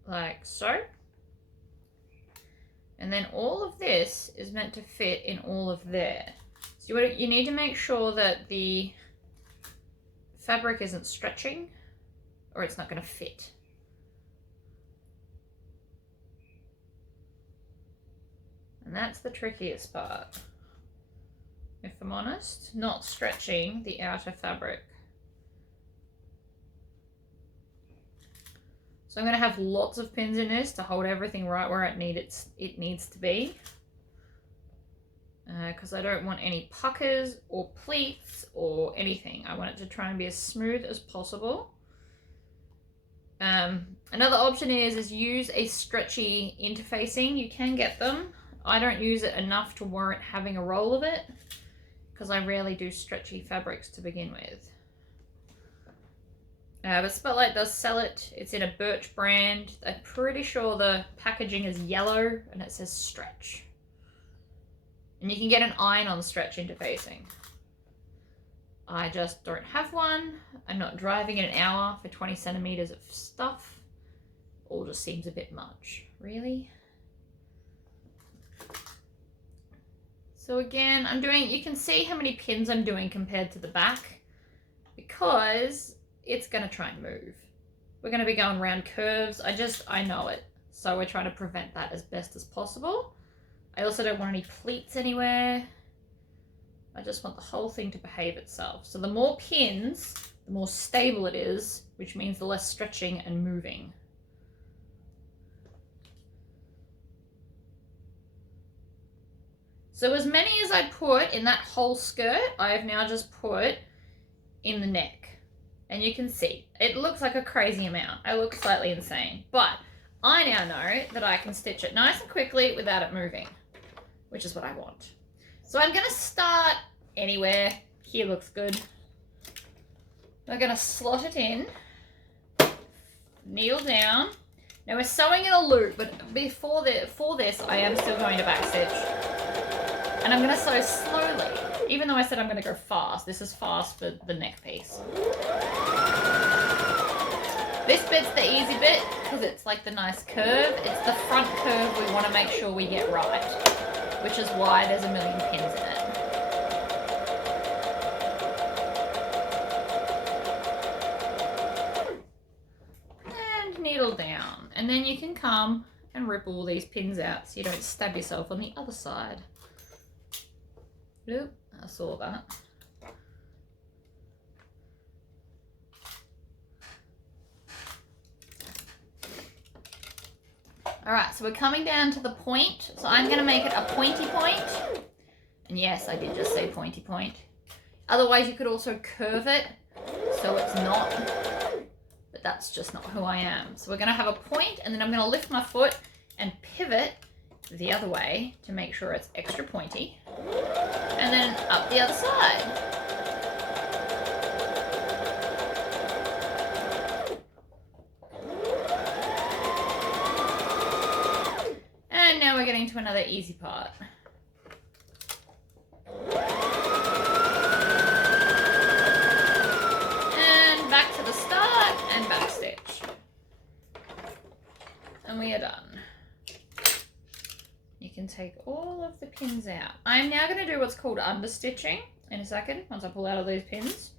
Like so. And then all of this is meant to fit in all of there. So you need to make sure that the fabric isn't stretching or it's not going to fit. And that's the trickiest part, if I'm honest, not stretching the outer fabric. So I'm going to have lots of pins in this to hold everything right where it needs to be. Because I don't want any puckers or pleats or anything. I want it to try and be as smooth as possible. Another option is use a stretchy interfacing. You can get them. I don't use it enough to warrant having a roll of it because I rarely do stretchy fabrics to begin with. But Spotlight does sell it. It's in a Birch brand. I'm pretty sure the packaging is yellow and it says stretch. And you can get an iron-on stretch interfacing. I just don't have one. I'm not driving in an hour for 20 centimeters of stuff. All just seems a bit much. Really? So again, you can see how many pins I'm doing compared to the back because it's going to try and move. We're going to be going around curves. I know it. So we're trying to prevent that as best as possible. I also don't want any pleats anywhere. I just want the whole thing to behave itself. So the more pins the more stable it is, which means the less stretching and moving. So as many as I put in that whole skirt, I have now just put in the neck. And you can see, it looks like a crazy amount. I look slightly insane, but I now know that I can stitch it nice and quickly without it moving, which is what I want. So I'm gonna start anywhere. Here looks good. We're gonna slot it in, needle down. Now we're sewing in a loop, but for this, I am still going to backstitch. And I'm gonna sew slowly. Even though I said I'm gonna go fast, this is fast for the neck piece. This bit's the easy bit because it's like the nice curve. It's the front curve we want to make sure we get right, which is why there's a million pins in it. And needle down. And then you can come and rip all these pins out so you don't stab yourself on the other side. Oop, I saw that. All right, so we're coming down to the point. So I'm gonna make it a pointy point. And yes, I did just say pointy point. Otherwise you could also curve it so it's not, but that's just not who I am. So we're gonna have a point and then I'm gonna lift my foot and pivot the other way to make sure it's extra pointy. And then up the other side. And now we're getting to another easy part. And back to the start and backstitch. And we are done. You can take all of the pins out. I'm now going to do what's called understitching in a second, once I pull out all these pins,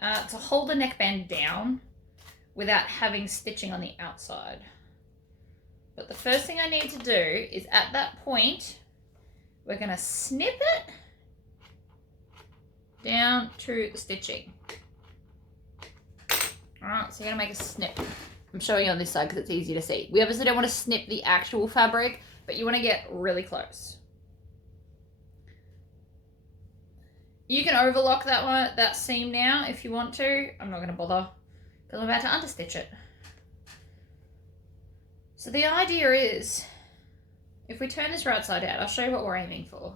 to hold the neckband down without having stitching on the outside. But the first thing I need to do is at that point, we're going to snip it down to the stitching. All right, so you're going to make a snip. I'm showing you on this side because it's easy to see. We obviously don't want to snip the actual fabric, but you want to get really close. You can overlock that seam now if you want to. I'm not going to bother because I'm about to understitch it. So the idea is, if we turn this right side out, I'll show you what we're aiming for.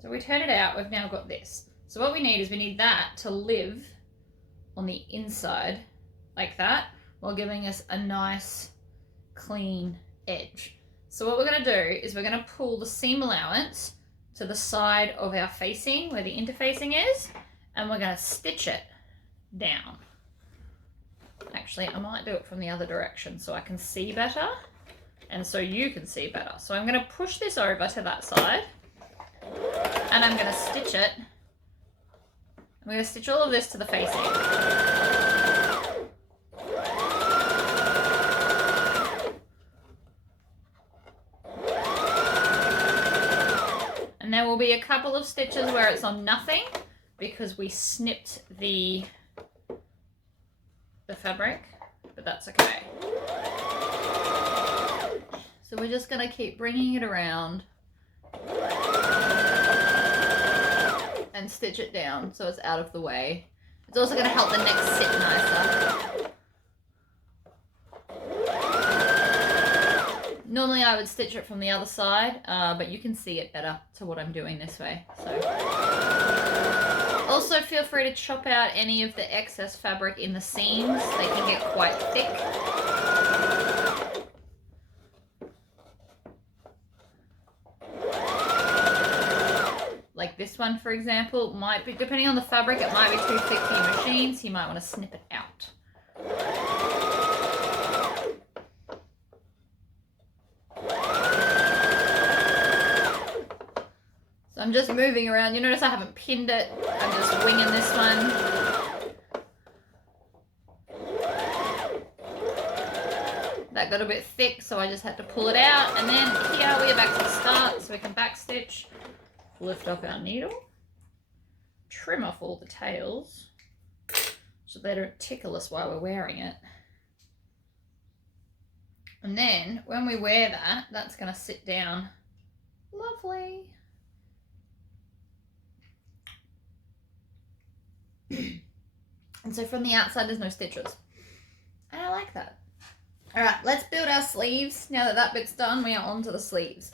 So we turn it out, we've now got this. So what we need is we need that to live on the inside like that, while giving us a nice clean edge. So what we're going to do is we're going to pull the seam allowance to the side of our facing where the interfacing is, and we're going to stitch it down. Actually, I might do it from the other direction so I can see better and so you can see better. So I'm going to push this over to that side and I'm going to stitch it. I'm going to stitch all of this to the facing. And there will be a couple of stitches where it's on nothing because we snipped the fabric, but that's okay. So we're just going to keep bringing it around and stitch it down so it's out of the way. It's also going to help the neck sit nicer. Normally I would stitch it from the other side, but you can see it better to what I'm doing this way. So. Also feel free to chop out any of the excess fabric in the seams. They can get quite thick. Like this one, for example, might be, depending on the fabric, it might be too thick for your machine, so you might want to snip it out. So I'm just moving around. You notice I haven't pinned it. I'm just winging this one. That got a bit thick, so I just had to pull it out. And then here we are back to the start, so we can backstitch, lift up our needle, trim off all the tails, so they don't tickle us while we're wearing it. And then when we wear that, that's going to sit down lovely. And so from the outside, there's no stitches. And I like that. All right, let's build our sleeves. Now that that bit's done, we are on to the sleeves.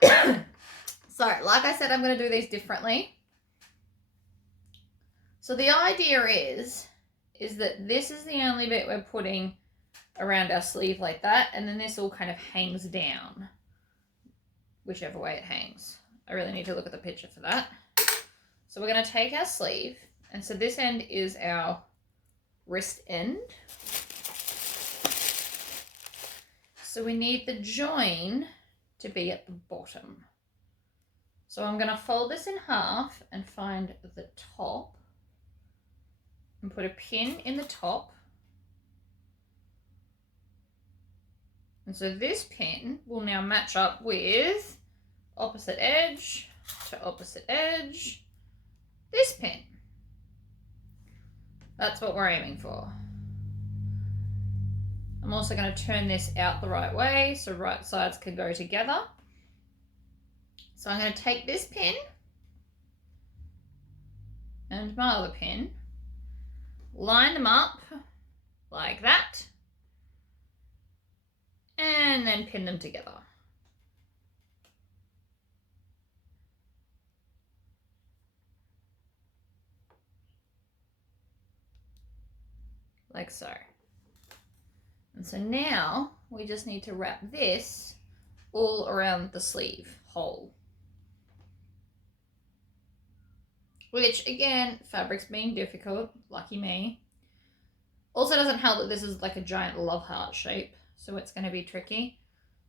So, like I said, I'm going to do these differently. So the idea is that this is the only bit we're putting around our sleeve like that, and then this all kind of hangs down, whichever way it hangs. I really need to look at the picture for that. So we're going to take our sleeve, and so this end is our wrist end. So we need the join to be at the bottom. So I'm going to fold this in half and find the top and put a pin in the top. And so this pin will now match up with opposite edge to opposite edge, this pin. That's what we're aiming for. I'm also going to turn this out the right way so right sides can go together. So I'm going to take this pin and my other pin, line them up like that, and then pin them together. Like so. And so now we just need to wrap this all around the sleeve hole. Which, again, fabric's being difficult, lucky me. Also doesn't help that this is like a giant love heart shape, so it's going to be tricky.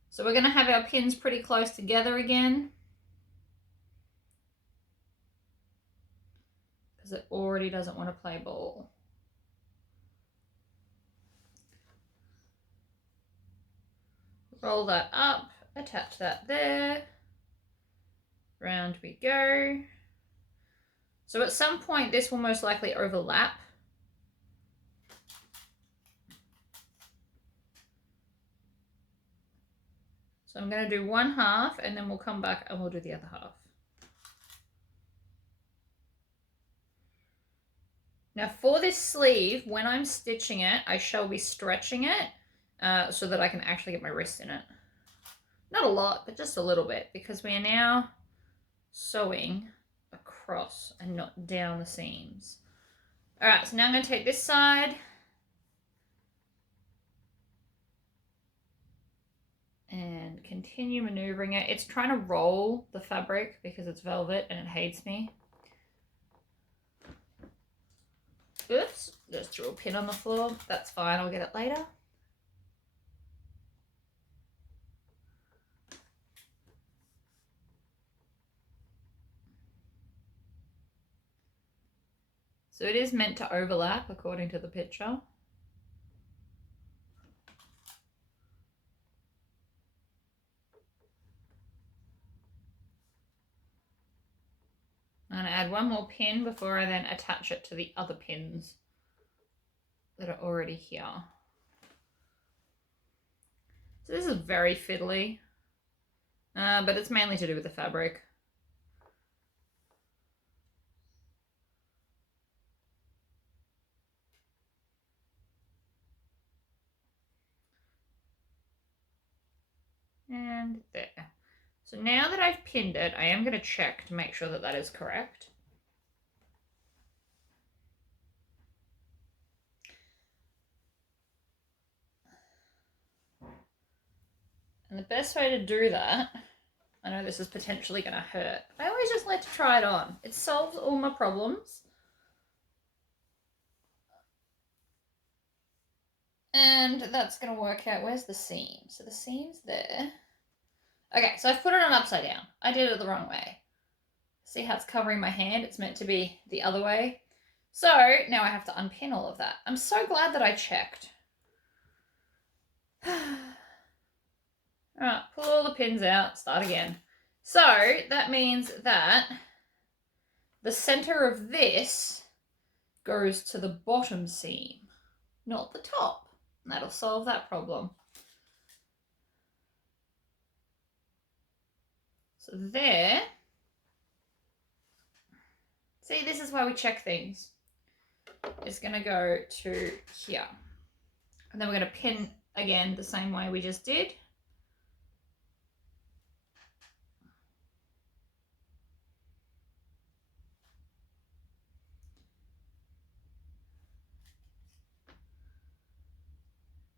So we're going to have our pins pretty close together again, because it already doesn't want to play ball. Roll that up, attach that there, round we go. So at some point this will most likely overlap. So I'm going to do one half and then we'll come back and we'll do the other half. Now for this sleeve, when I'm stitching it, I shall be stretching it so that I can actually get my wrist in it. Not a lot, but just a little bit, because we are now sewing across and not down the seams. All right, so now I'm going to take this side and continue maneuvering it. It's trying to roll the fabric because it's velvet and it hates me. Oops, just threw a pin on the floor. That's fine, I'll get it later. So it is meant to overlap according to the picture. I'm going to add one more pin before I then attach it to the other pins that are already here. So this is very fiddly, but it's mainly to do with the fabric. And there. So now that I've pinned it, I am going to check to make sure that that is correct. And the best way to do that, I know this is potentially going to hurt, I always just like to try it on. It solves all my problems. And that's going to work out, where's the seam? So the seam's there. Okay, so I've put it on upside down. I did it the wrong way. See how it's covering my hand? It's meant to be the other way. So now I have to unpin all of that. I'm so glad that I checked. Alright, pull all the pins out, start again. So that means that the center of this goes to the bottom seam, not the top. And that'll solve that problem. So there. See, this is why we check things. It's going to go to here. And then we're going to pin again the same way we just did.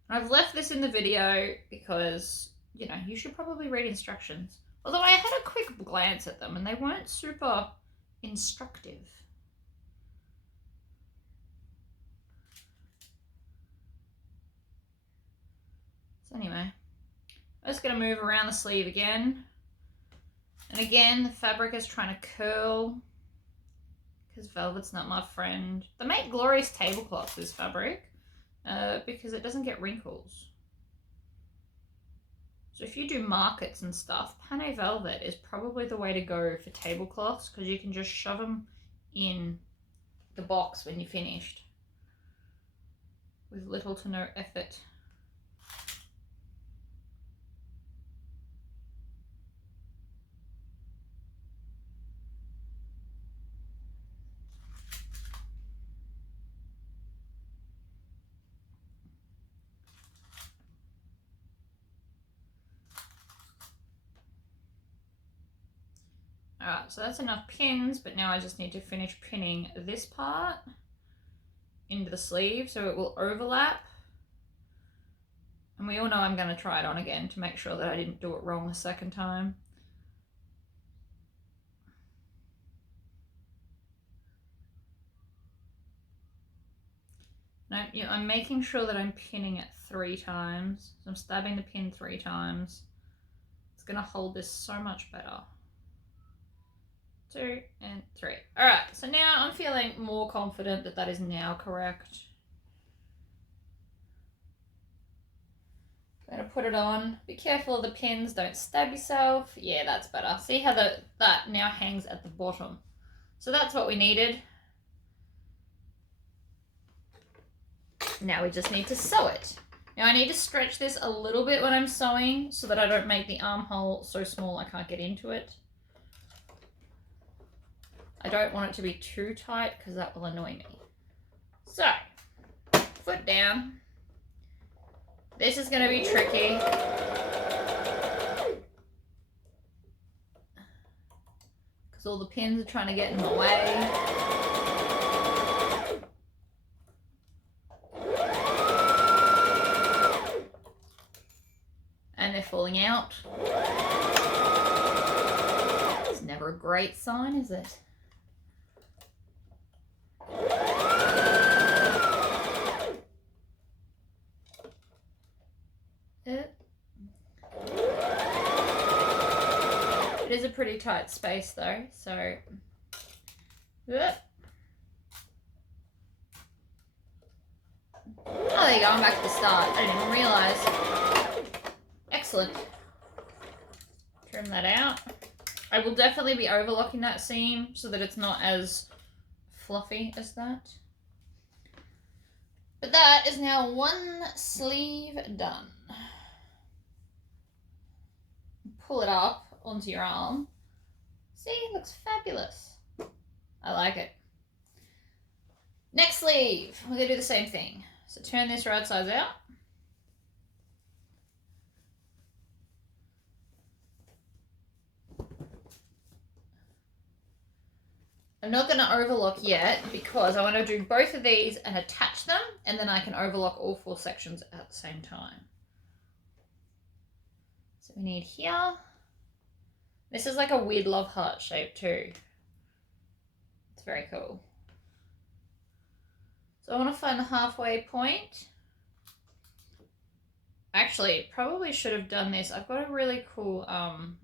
I've left this in the video because, you know, you should probably read instructions. Although I had a quick glance at them and they weren't super instructive. So anyway, I'm just going to move around the sleeve again. And again, the fabric is trying to curl because velvet's not my friend. They make glorious tablecloths, this fabric, because it doesn't get wrinkles. So if you do markets and stuff, Panne Velvet is probably the way to go for tablecloths because you can just shove them in the box when you're finished with little to no effort. Alright, so that's enough pins, but now I just need to finish pinning this part into the sleeve so it will overlap. And we all know I'm going to try it on again to make sure that I didn't do it wrong the second time. Now, I'm making sure that I'm pinning it 3 times. So I'm stabbing the pin 3 times. It's going to hold this so much better. 2 and 3. Alright, so now I'm feeling more confident that that is now correct. I'm going to put it on. Be careful of the pins, don't stab yourself. Yeah, that's better. See how that now hangs at the bottom. So that's what we needed. Now we just need to sew it. Now I need to stretch this a little bit when I'm sewing so that I don't make the armhole so small I can't get into it. I don't want it to be too tight because that will annoy me. So, foot down. This is going to be tricky. Because all the pins are trying to get in the way. And they're falling out. It's never a great sign, is it? It is a pretty tight space though, so oh, there you go, I'm back to the start. I didn't even realise. Excellent. Trim that out. I will definitely be overlocking that seam so that it's not as fluffy as that. But that is now one sleeve done. Pull it up onto your arm. See, it looks fabulous. I like it. Next sleeve, we're going to do the same thing. So turn this right sides out. I'm not going to overlock yet because I want to do both of these and attach them, and then I can overlock all 4 sections at the same time. So we need here. This is like a weird love heart shape too. It's very cool. So I want to find the halfway point. Actually, probably should have done this. I've got a really cool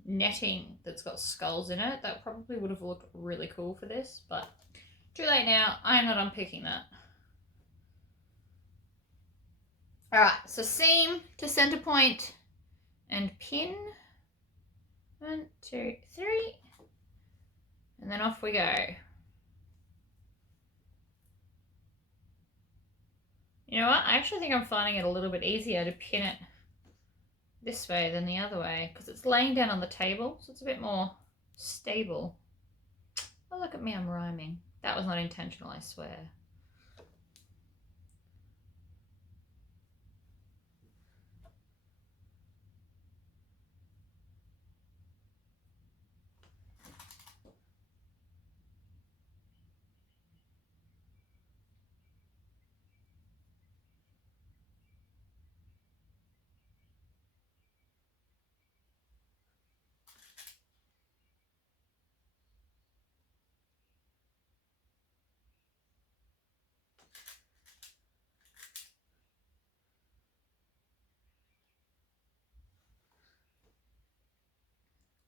netting that's got skulls in it. That probably would have looked really cool for this, but too late now. I'm not unpicking that. Alright, so seam to center point and pin. 1, 2, 3. And then off we go. You know what? I actually think I'm finding it a little bit easier to pin it this way than the other way because it's laying down on the table, so it's a bit more stable. Oh, look at me, I'm rhyming. That was not intentional, I swear.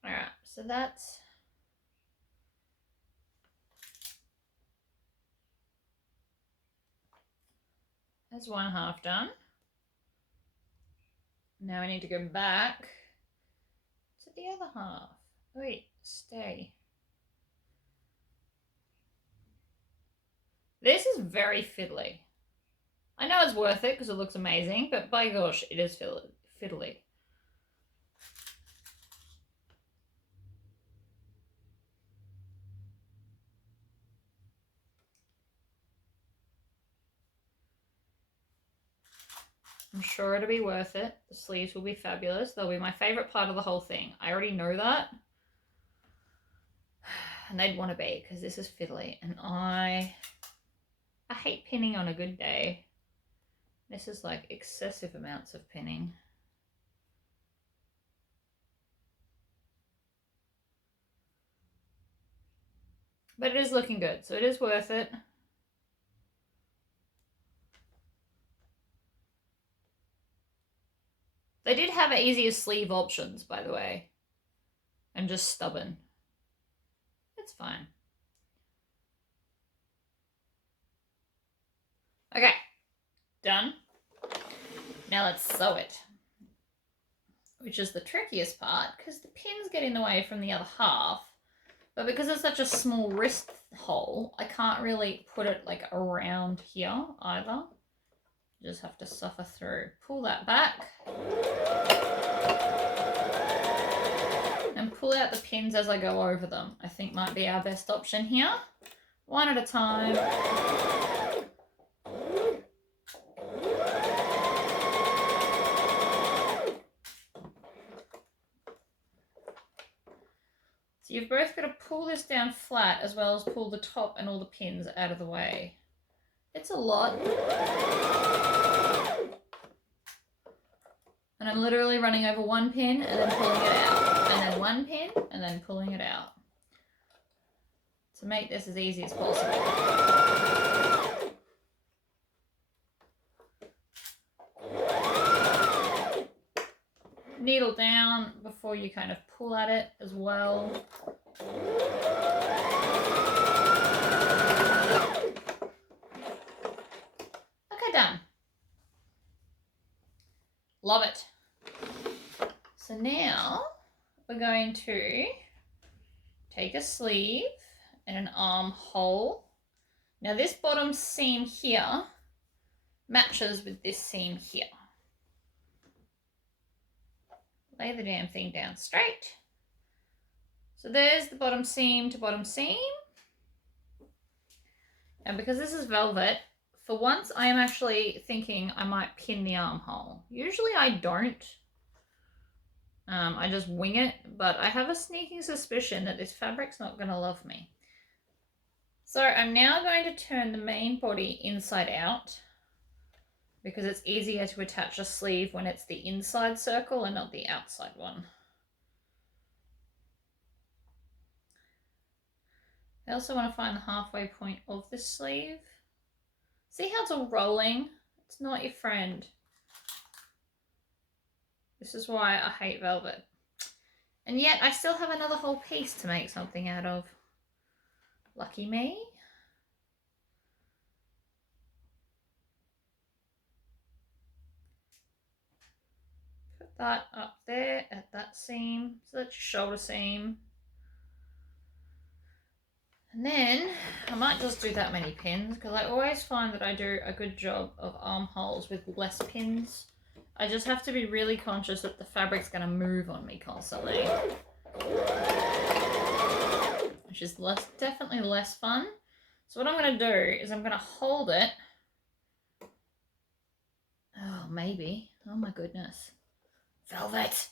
Alright, so that's one half done. Now we need to go back to the other half. Wait, stay. This is very fiddly. I know it's worth it because it looks amazing, but by gosh, it is fiddly. I'm sure it'll be worth it. The sleeves will be fabulous. They'll be my favorite part of the whole thing. I already know that. And they'd want to be because this is fiddly. And I hate pinning on a good day. This is like excessive amounts of pinning. But it is looking good, so it is worth it. They did have easier sleeve options, by the way. And just stubborn. It's fine. Okay, done. Now let's sew it. Which is the trickiest part, because the pins get in the way from the other half. But because it's such a small wrist hole, I can't really put it like around here either. You just have to suffer through. Pull that back. And pull out the pins as I go over them. I think might be our best option here. One at a time. So you've both got to pull this down flat as well as pull the top and all the pins out of the way. It's a lot. And I'm literally running over one pin and then pulling it out. And then one pin and then pulling it out. To make this as easy as possible. Needle down before you kind of pull at it as well. Okay, done. Love it. So now we're going to take a sleeve and an armhole. Now this bottom seam here matches with this seam here. Lay the damn thing down straight. So there's the bottom seam to bottom seam. And because this is velvet, for once I am actually thinking I might pin the armhole. Usually I don't. I just wing it, but I have a sneaking suspicion that this fabric's not going to love me. So I'm now going to turn the main body inside out because it's easier to attach a sleeve when it's the inside circle and not the outside one. I also want to find the halfway point of the sleeve. See how it's all rolling? It's not your friend. This is why I hate velvet. And yet I still have another whole piece to make something out of. Lucky me. Put that up there at that seam. So that's your shoulder seam. And then I might just do that many pins because I always find that I do a good job of armholes with less pins. I just have to be really conscious that the fabric's going to move on me constantly, which is definitely less fun. So what I'm going to do is I'm going to hold it. Oh, maybe. Oh my goodness. Velvet.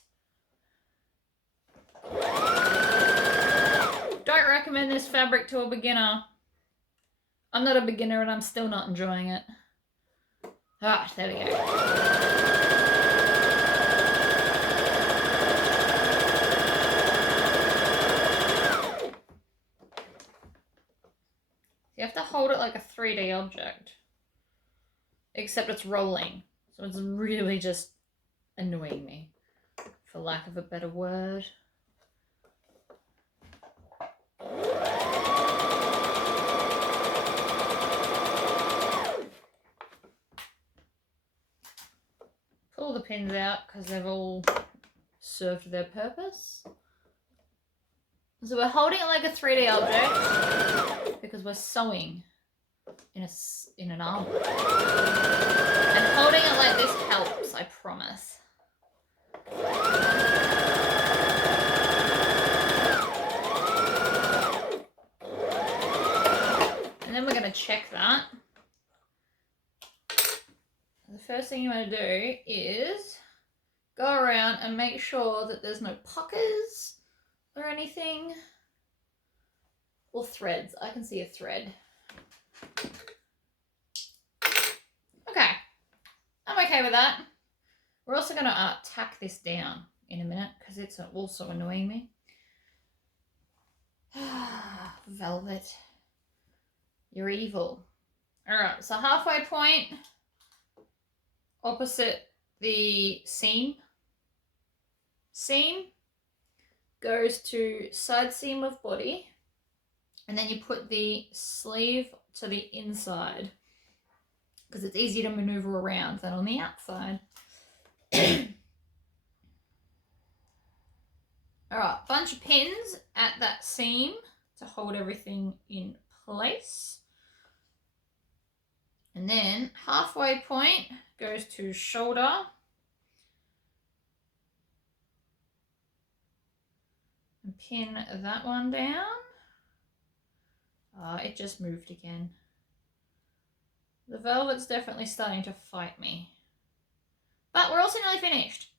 Don't recommend this fabric to a beginner. I'm not a beginner and I'm still not enjoying it. Ah, there we go. You have to hold it like a 3D object, except it's rolling. So it's really just annoying me, for lack of a better word. Pull the pins out because they've all served their purpose. So we're holding it like a 3D object because we're sewing in an armhole. And holding it like this helps, I promise. And then we're going to check that. The first thing you want to do is go around and make sure that there's no puckers or anything. Or threads. I can see a thread. Okay. I'm okay with that. We're also going to tack this down in a minute because it's also annoying me. Velvet. You're evil. Alright, so halfway point opposite the seam. Seam goes to side seam of body, and then you put the sleeve to the inside because it's easier to maneuver around than on the outside. Alright, bunch of pins at that seam to hold everything in place. And then halfway point goes to shoulder. And pin that one down. It just moved again. The velvet's definitely starting to fight me. But we're also nearly finished.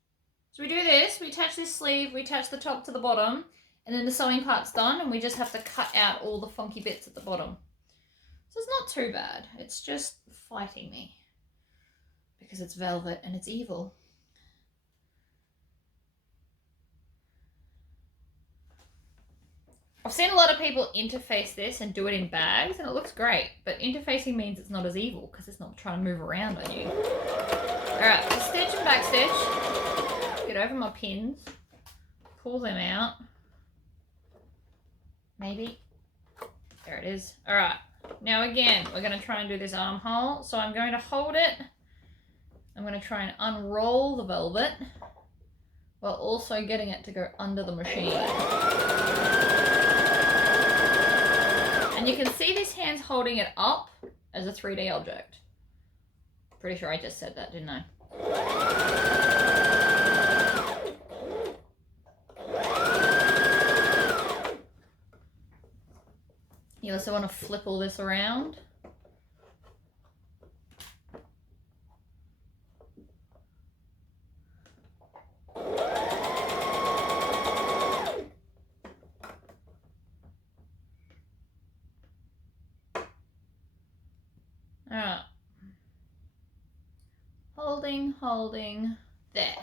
So we do this, we attach this sleeve, we attach the top to the bottom, and then the sewing part's done, and we just have to cut out all the funky bits at the bottom. So it's not too bad. It's just fighting me. Because it's velvet and it's evil. I've seen a lot of people interface this and do it in bags, and it looks great. But interfacing means it's not as evil because it's not trying to move around on you. Alright, so stitch and back stitch. Get over my pins. Pull them out. Maybe. There it is. Alright. Now again, we're going to try and do this armhole. So I'm going to hold it. I'm going to try and unroll the velvet while also getting it to go under the machine. And you can see this hand's holding it up as a 3D object. Pretty sure I just said that, didn't I? You also want to flip all this around. Alright. Holding, there.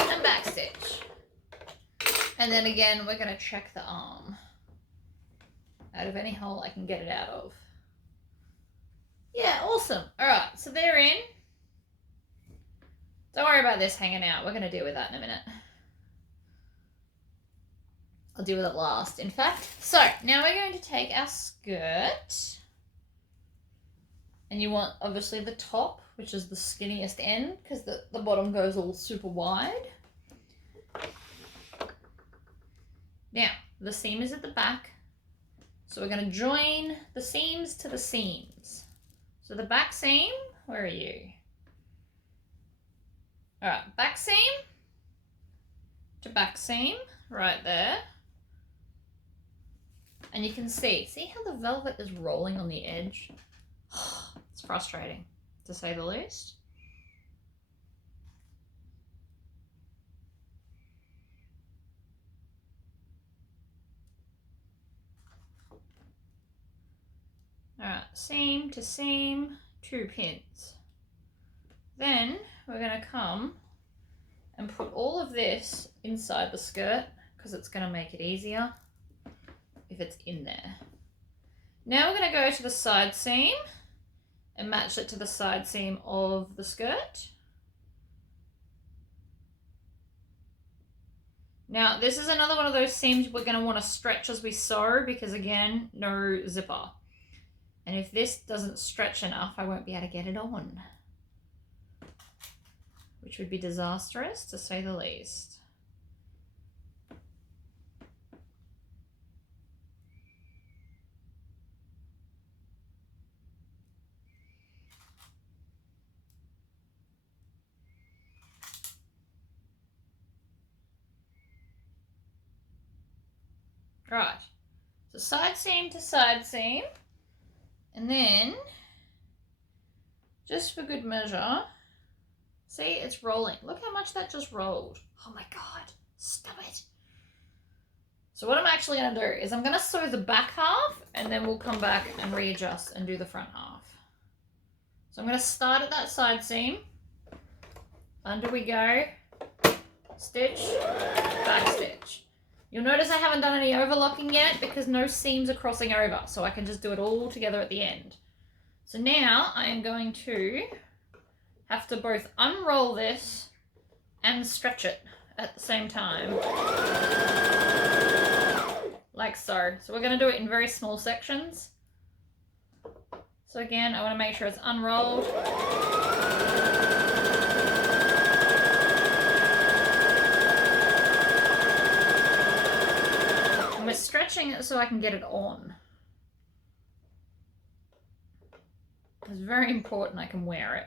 And backstitch. And then again, we're going to check the arm. Out of any hole I can get it out of. Yeah, awesome. Alright, so they're in. Don't worry about this hanging out. We're going to deal with that in a minute. I'll deal with it last, in fact. So, now we're going to take our skirt. And you want, obviously, the top, which is the skinniest end, because the bottom goes all super wide. Now, the seam is at the back. So we're going to join the seams to the seams. So the back seam, where are you? All right, back seam to back seam, right there. And you can see how the velvet is rolling on the edge? It's frustrating, to say the least. All right, seam to seam, 2 pins. Then we're going to come and put all of this inside the skirt because it's going to make it easier if it's in there. Now we're going to go to the side seam and match it to the side seam of the skirt. Now this is another one of those seams we're going to want to stretch as we sew because again, no zipper. And if this doesn't stretch enough, I won't be able to get it on, which would be disastrous to say the least. Right, so side seam to side seam, and then just for good measure, see, it's rolling. Look how much that just rolled. Oh my God, stop it. So what I'm actually going to do is I'm going to sew the back half and then we'll come back and readjust and do the front half. So I'm going to start at that side seam. Under we go. Stitch, back stitch. You'll notice I haven't done any overlocking yet because no seams are crossing over. So I can just do it all together at the end. So now I am going to have to both unroll this and stretch it at the same time. Like so. So we're going to do it in very small sections. So again, I want to make sure it's unrolled. And we're stretching it so I can get it on. It's very important I can wear it.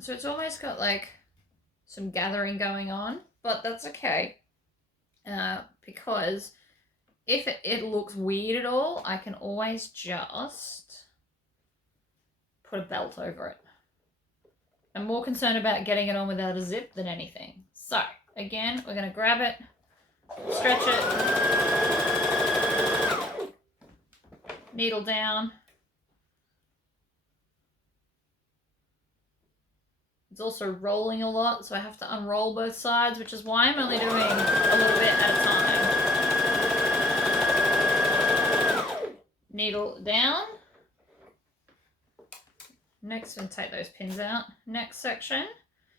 So it's almost got like some gathering going on, but that's okay. Because if it looks weird at all, I can always just put a belt over it. I'm more concerned about getting it on without a zip than anything. So again, we're going to grab it, stretch it, needle down. It's also rolling a lot, so I have to unroll both sides, which is why I'm only doing a little bit at a time. Needle down. Next, I'm going to take those pins out. Next section.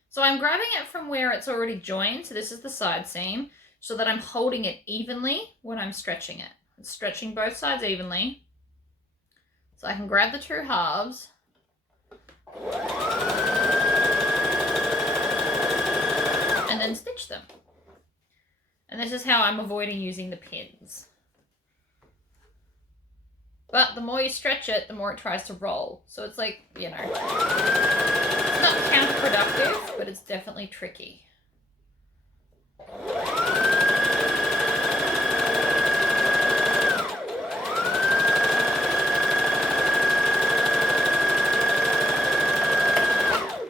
So I'm grabbing it from where it's already joined, so this is the side seam, so that I'm holding it evenly when I'm stretching it. I'm stretching both sides evenly. So I can grab the two halves. And then stitch them. And this is how I'm avoiding using the pins. But the more you stretch it, the more it tries to roll. So it's like, you know, it's not counterproductive, but it's definitely tricky.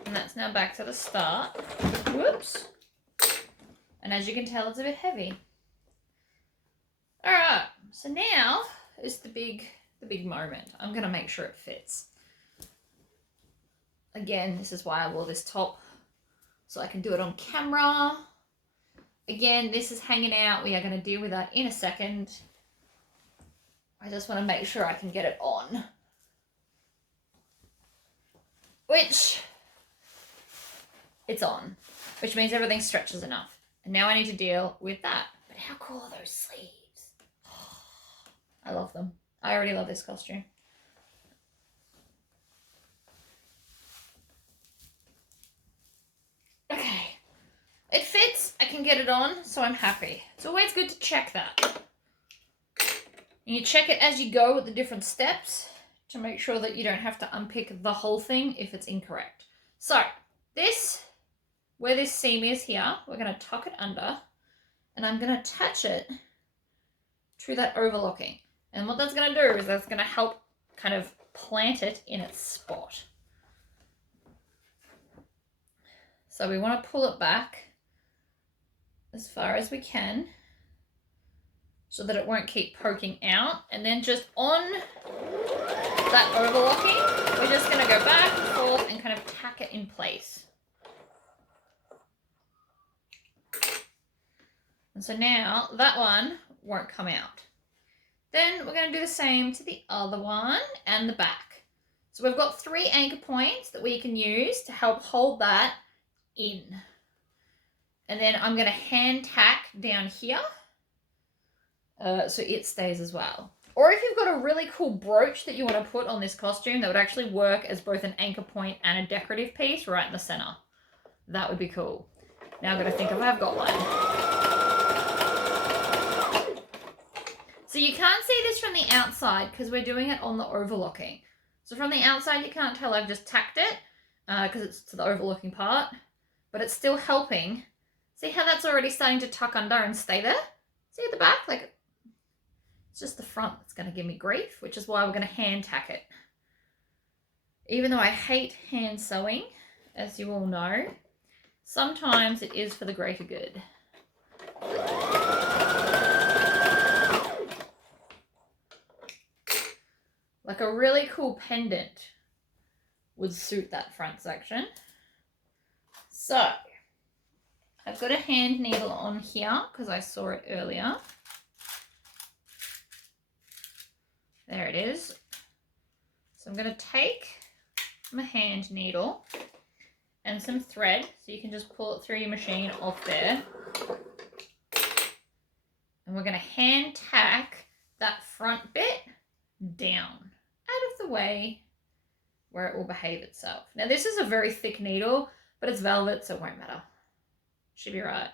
And that's now back to the start. Whoops. And as you can tell, it's a bit heavy. All right, so now is the big moment. I'm gonna make sure it fits. Again, this is why I wore this top, so I can do it on camera. Again, this is hanging out. We are going to deal with that in a second. I just want to make sure I can get it on. Which, it's on. Which means everything stretches enough. And now I need to deal with that. But how cool are those sleeves? I love them. I already love this costume. Okay. It fits. I can get it on, so I'm happy. It's always good to check that. And you check it as you go with the different steps to make sure that you don't have to unpick the whole thing if it's incorrect. So this, where this seam is here, we're going to tuck it under and I'm going to attach it to that overlocking. And what that's going to do is that's going to help kind of plant it in its spot. So we want to pull it back as far as we can so that it won't keep poking out. And then just on that overlocking, we're just going to go back and forth and kind of tack it in place. And so now that one won't come out. Then we're going to do the same to the other one and the back. So we've got 3 anchor points that we can use to help hold that in. And then I'm going to hand tack down here so it stays as well. Or if you've got a really cool brooch that you want to put on this costume that would actually work as both an anchor point and a decorative piece right in the center. That would be cool. Now I've got to think if I've got one. So you can't see this from the outside because we're doing it on the overlocking. So from the outside you can't tell I've just tacked it because it's to the overlocking part. But it's still helping. See how that's already starting to tuck under and stay there? See at the back? Like, it's just the front that's going to give me grief, which is why we're going to hand tack it. Even though I hate hand sewing, as you all know, sometimes it is for the greater good. Like a really cool pendant would suit that front section. So, I've got a hand needle on here because I saw it earlier. There it is. So I'm going to take my hand needle and some thread, so you can just pull it through your machine off there. And we're going to hand tack that front bit down, out of the way where it will behave itself. Now this is a very thick needle, but it's velvet, so it won't matter. Should be right.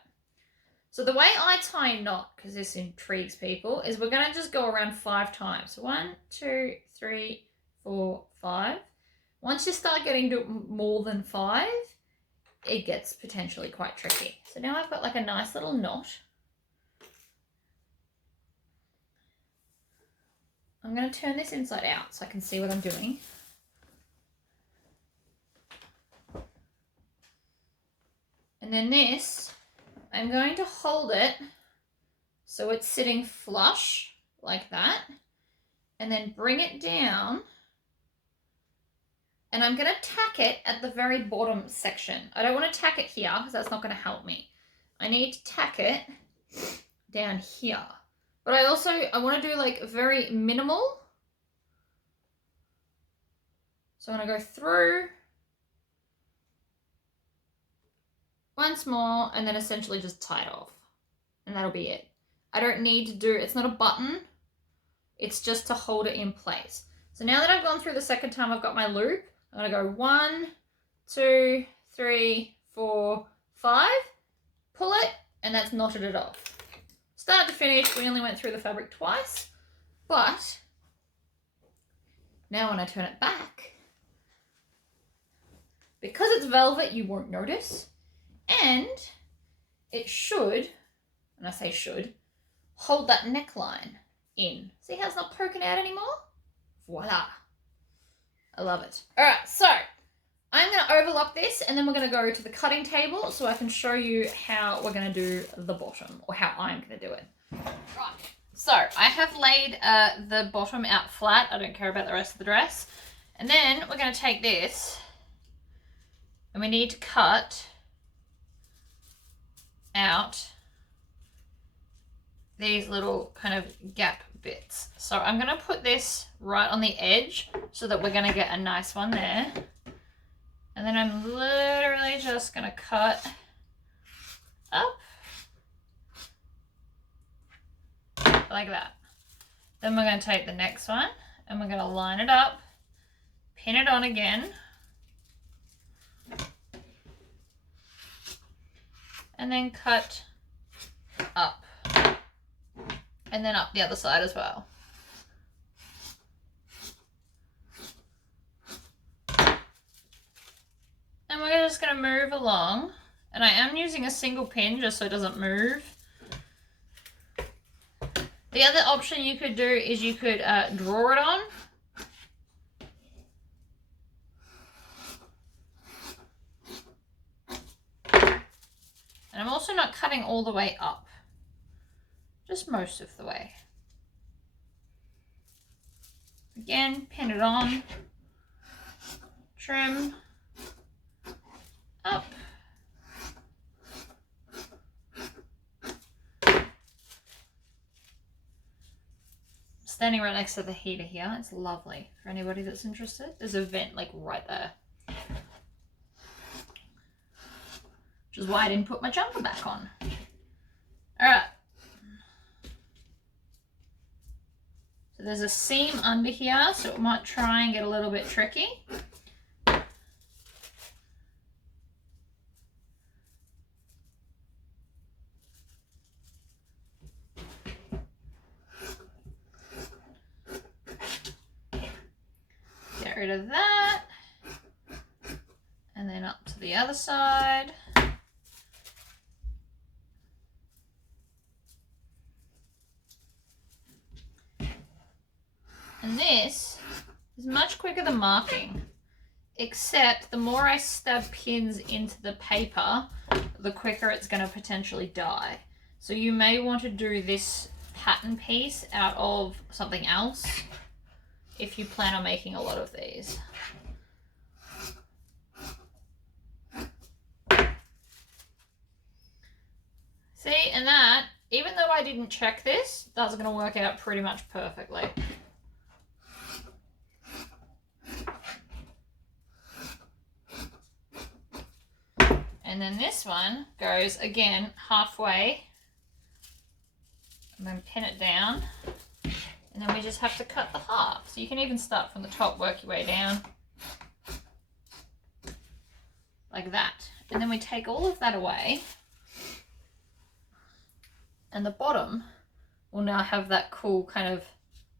So the way I tie a knot, because this intrigues people, is we're going to just go around 5 times. 1, 2, 3, 4, 5. Once you start getting to more than 5, it gets potentially quite tricky. So now I've got like a nice little knot. I'm going to turn this inside out so I can see what I'm doing. And then this, I'm going to hold it so it's sitting flush like that, and then bring it down, and I'm going to tack it at the very bottom section. I don't want to tack it here because that's not going to help me. I need to tack it down here. But I want to do like very minimal. So I'm going to go through once more and then essentially just tie it off. And that'll be it. I don't need to do, it's not a button. It's just to hold it in place. So now that I've gone through the second time I've got my loop, I'm going to go 1, 2, 3, 4, 5. Pull it, and that's knotted it off. Start to finish, we only went through the fabric twice. But now when I turn it back, because it's velvet, you won't notice. And it should, and I say should, hold that neckline in. See how it's not poking out anymore? Voila. I love it. All right, so I'm going to overlock this and then we're going to go to the cutting table so I can show you how we're going to do the bottom, or how I'm going to do it. Right, so I have laid the bottom out flat. I don't care about the rest of the dress. And then we're going to take this and we need to cut out these little kind of gap bits. So I'm going to put this right on the edge so that we're going to get a nice one there. And then I'm literally just going to cut up like that. Then we're going to take the next one and we're going to line it up, pin it on again, and then cut up, and then up the other side as well. And we're just going to move along, and I am using a single pin just so it doesn't move. The other option you could do is you could draw it on. And I'm also not cutting all the way up, just most of the way. Again, pin it on, trim, up. Standing right next to the heater here. It's lovely for anybody that's interested. There's a vent like right there. Which is why I didn't put my jumper back on. Alright. So there's a seam under here, so it might try and get a little bit tricky. Get rid of that. And then up to the other side. And this is much quicker than marking, except the more I stab pins into the paper, the quicker it's going to potentially die. So you may want to do this pattern piece out of something else if you plan on making a lot of these. See, and that, even though I didn't check this, that's going to work out pretty much perfectly. And then this one goes again halfway, and then pin it down, and then we just have to cut the half. So you can even start from the top, work your way down like that. And then we take all of that away, and the bottom will now have that cool kind of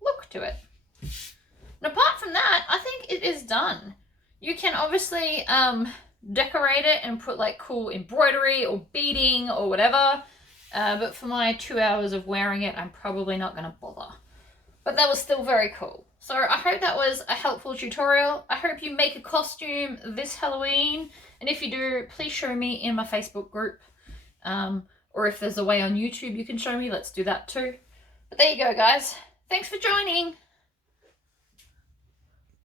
look to it. And apart from that, I think it is done. You can obviously decorate it and put like cool embroidery or beading or whatever, but for my 2 hours of wearing it, I'm probably not going to bother. But that was still very cool. So I hope that was a helpful tutorial. I hope you make a costume this Halloween, and if you do, please show me in my Facebook group, or if there's a way on YouTube you can show me, let's do that too. But there you go, guys. Thanks for joining.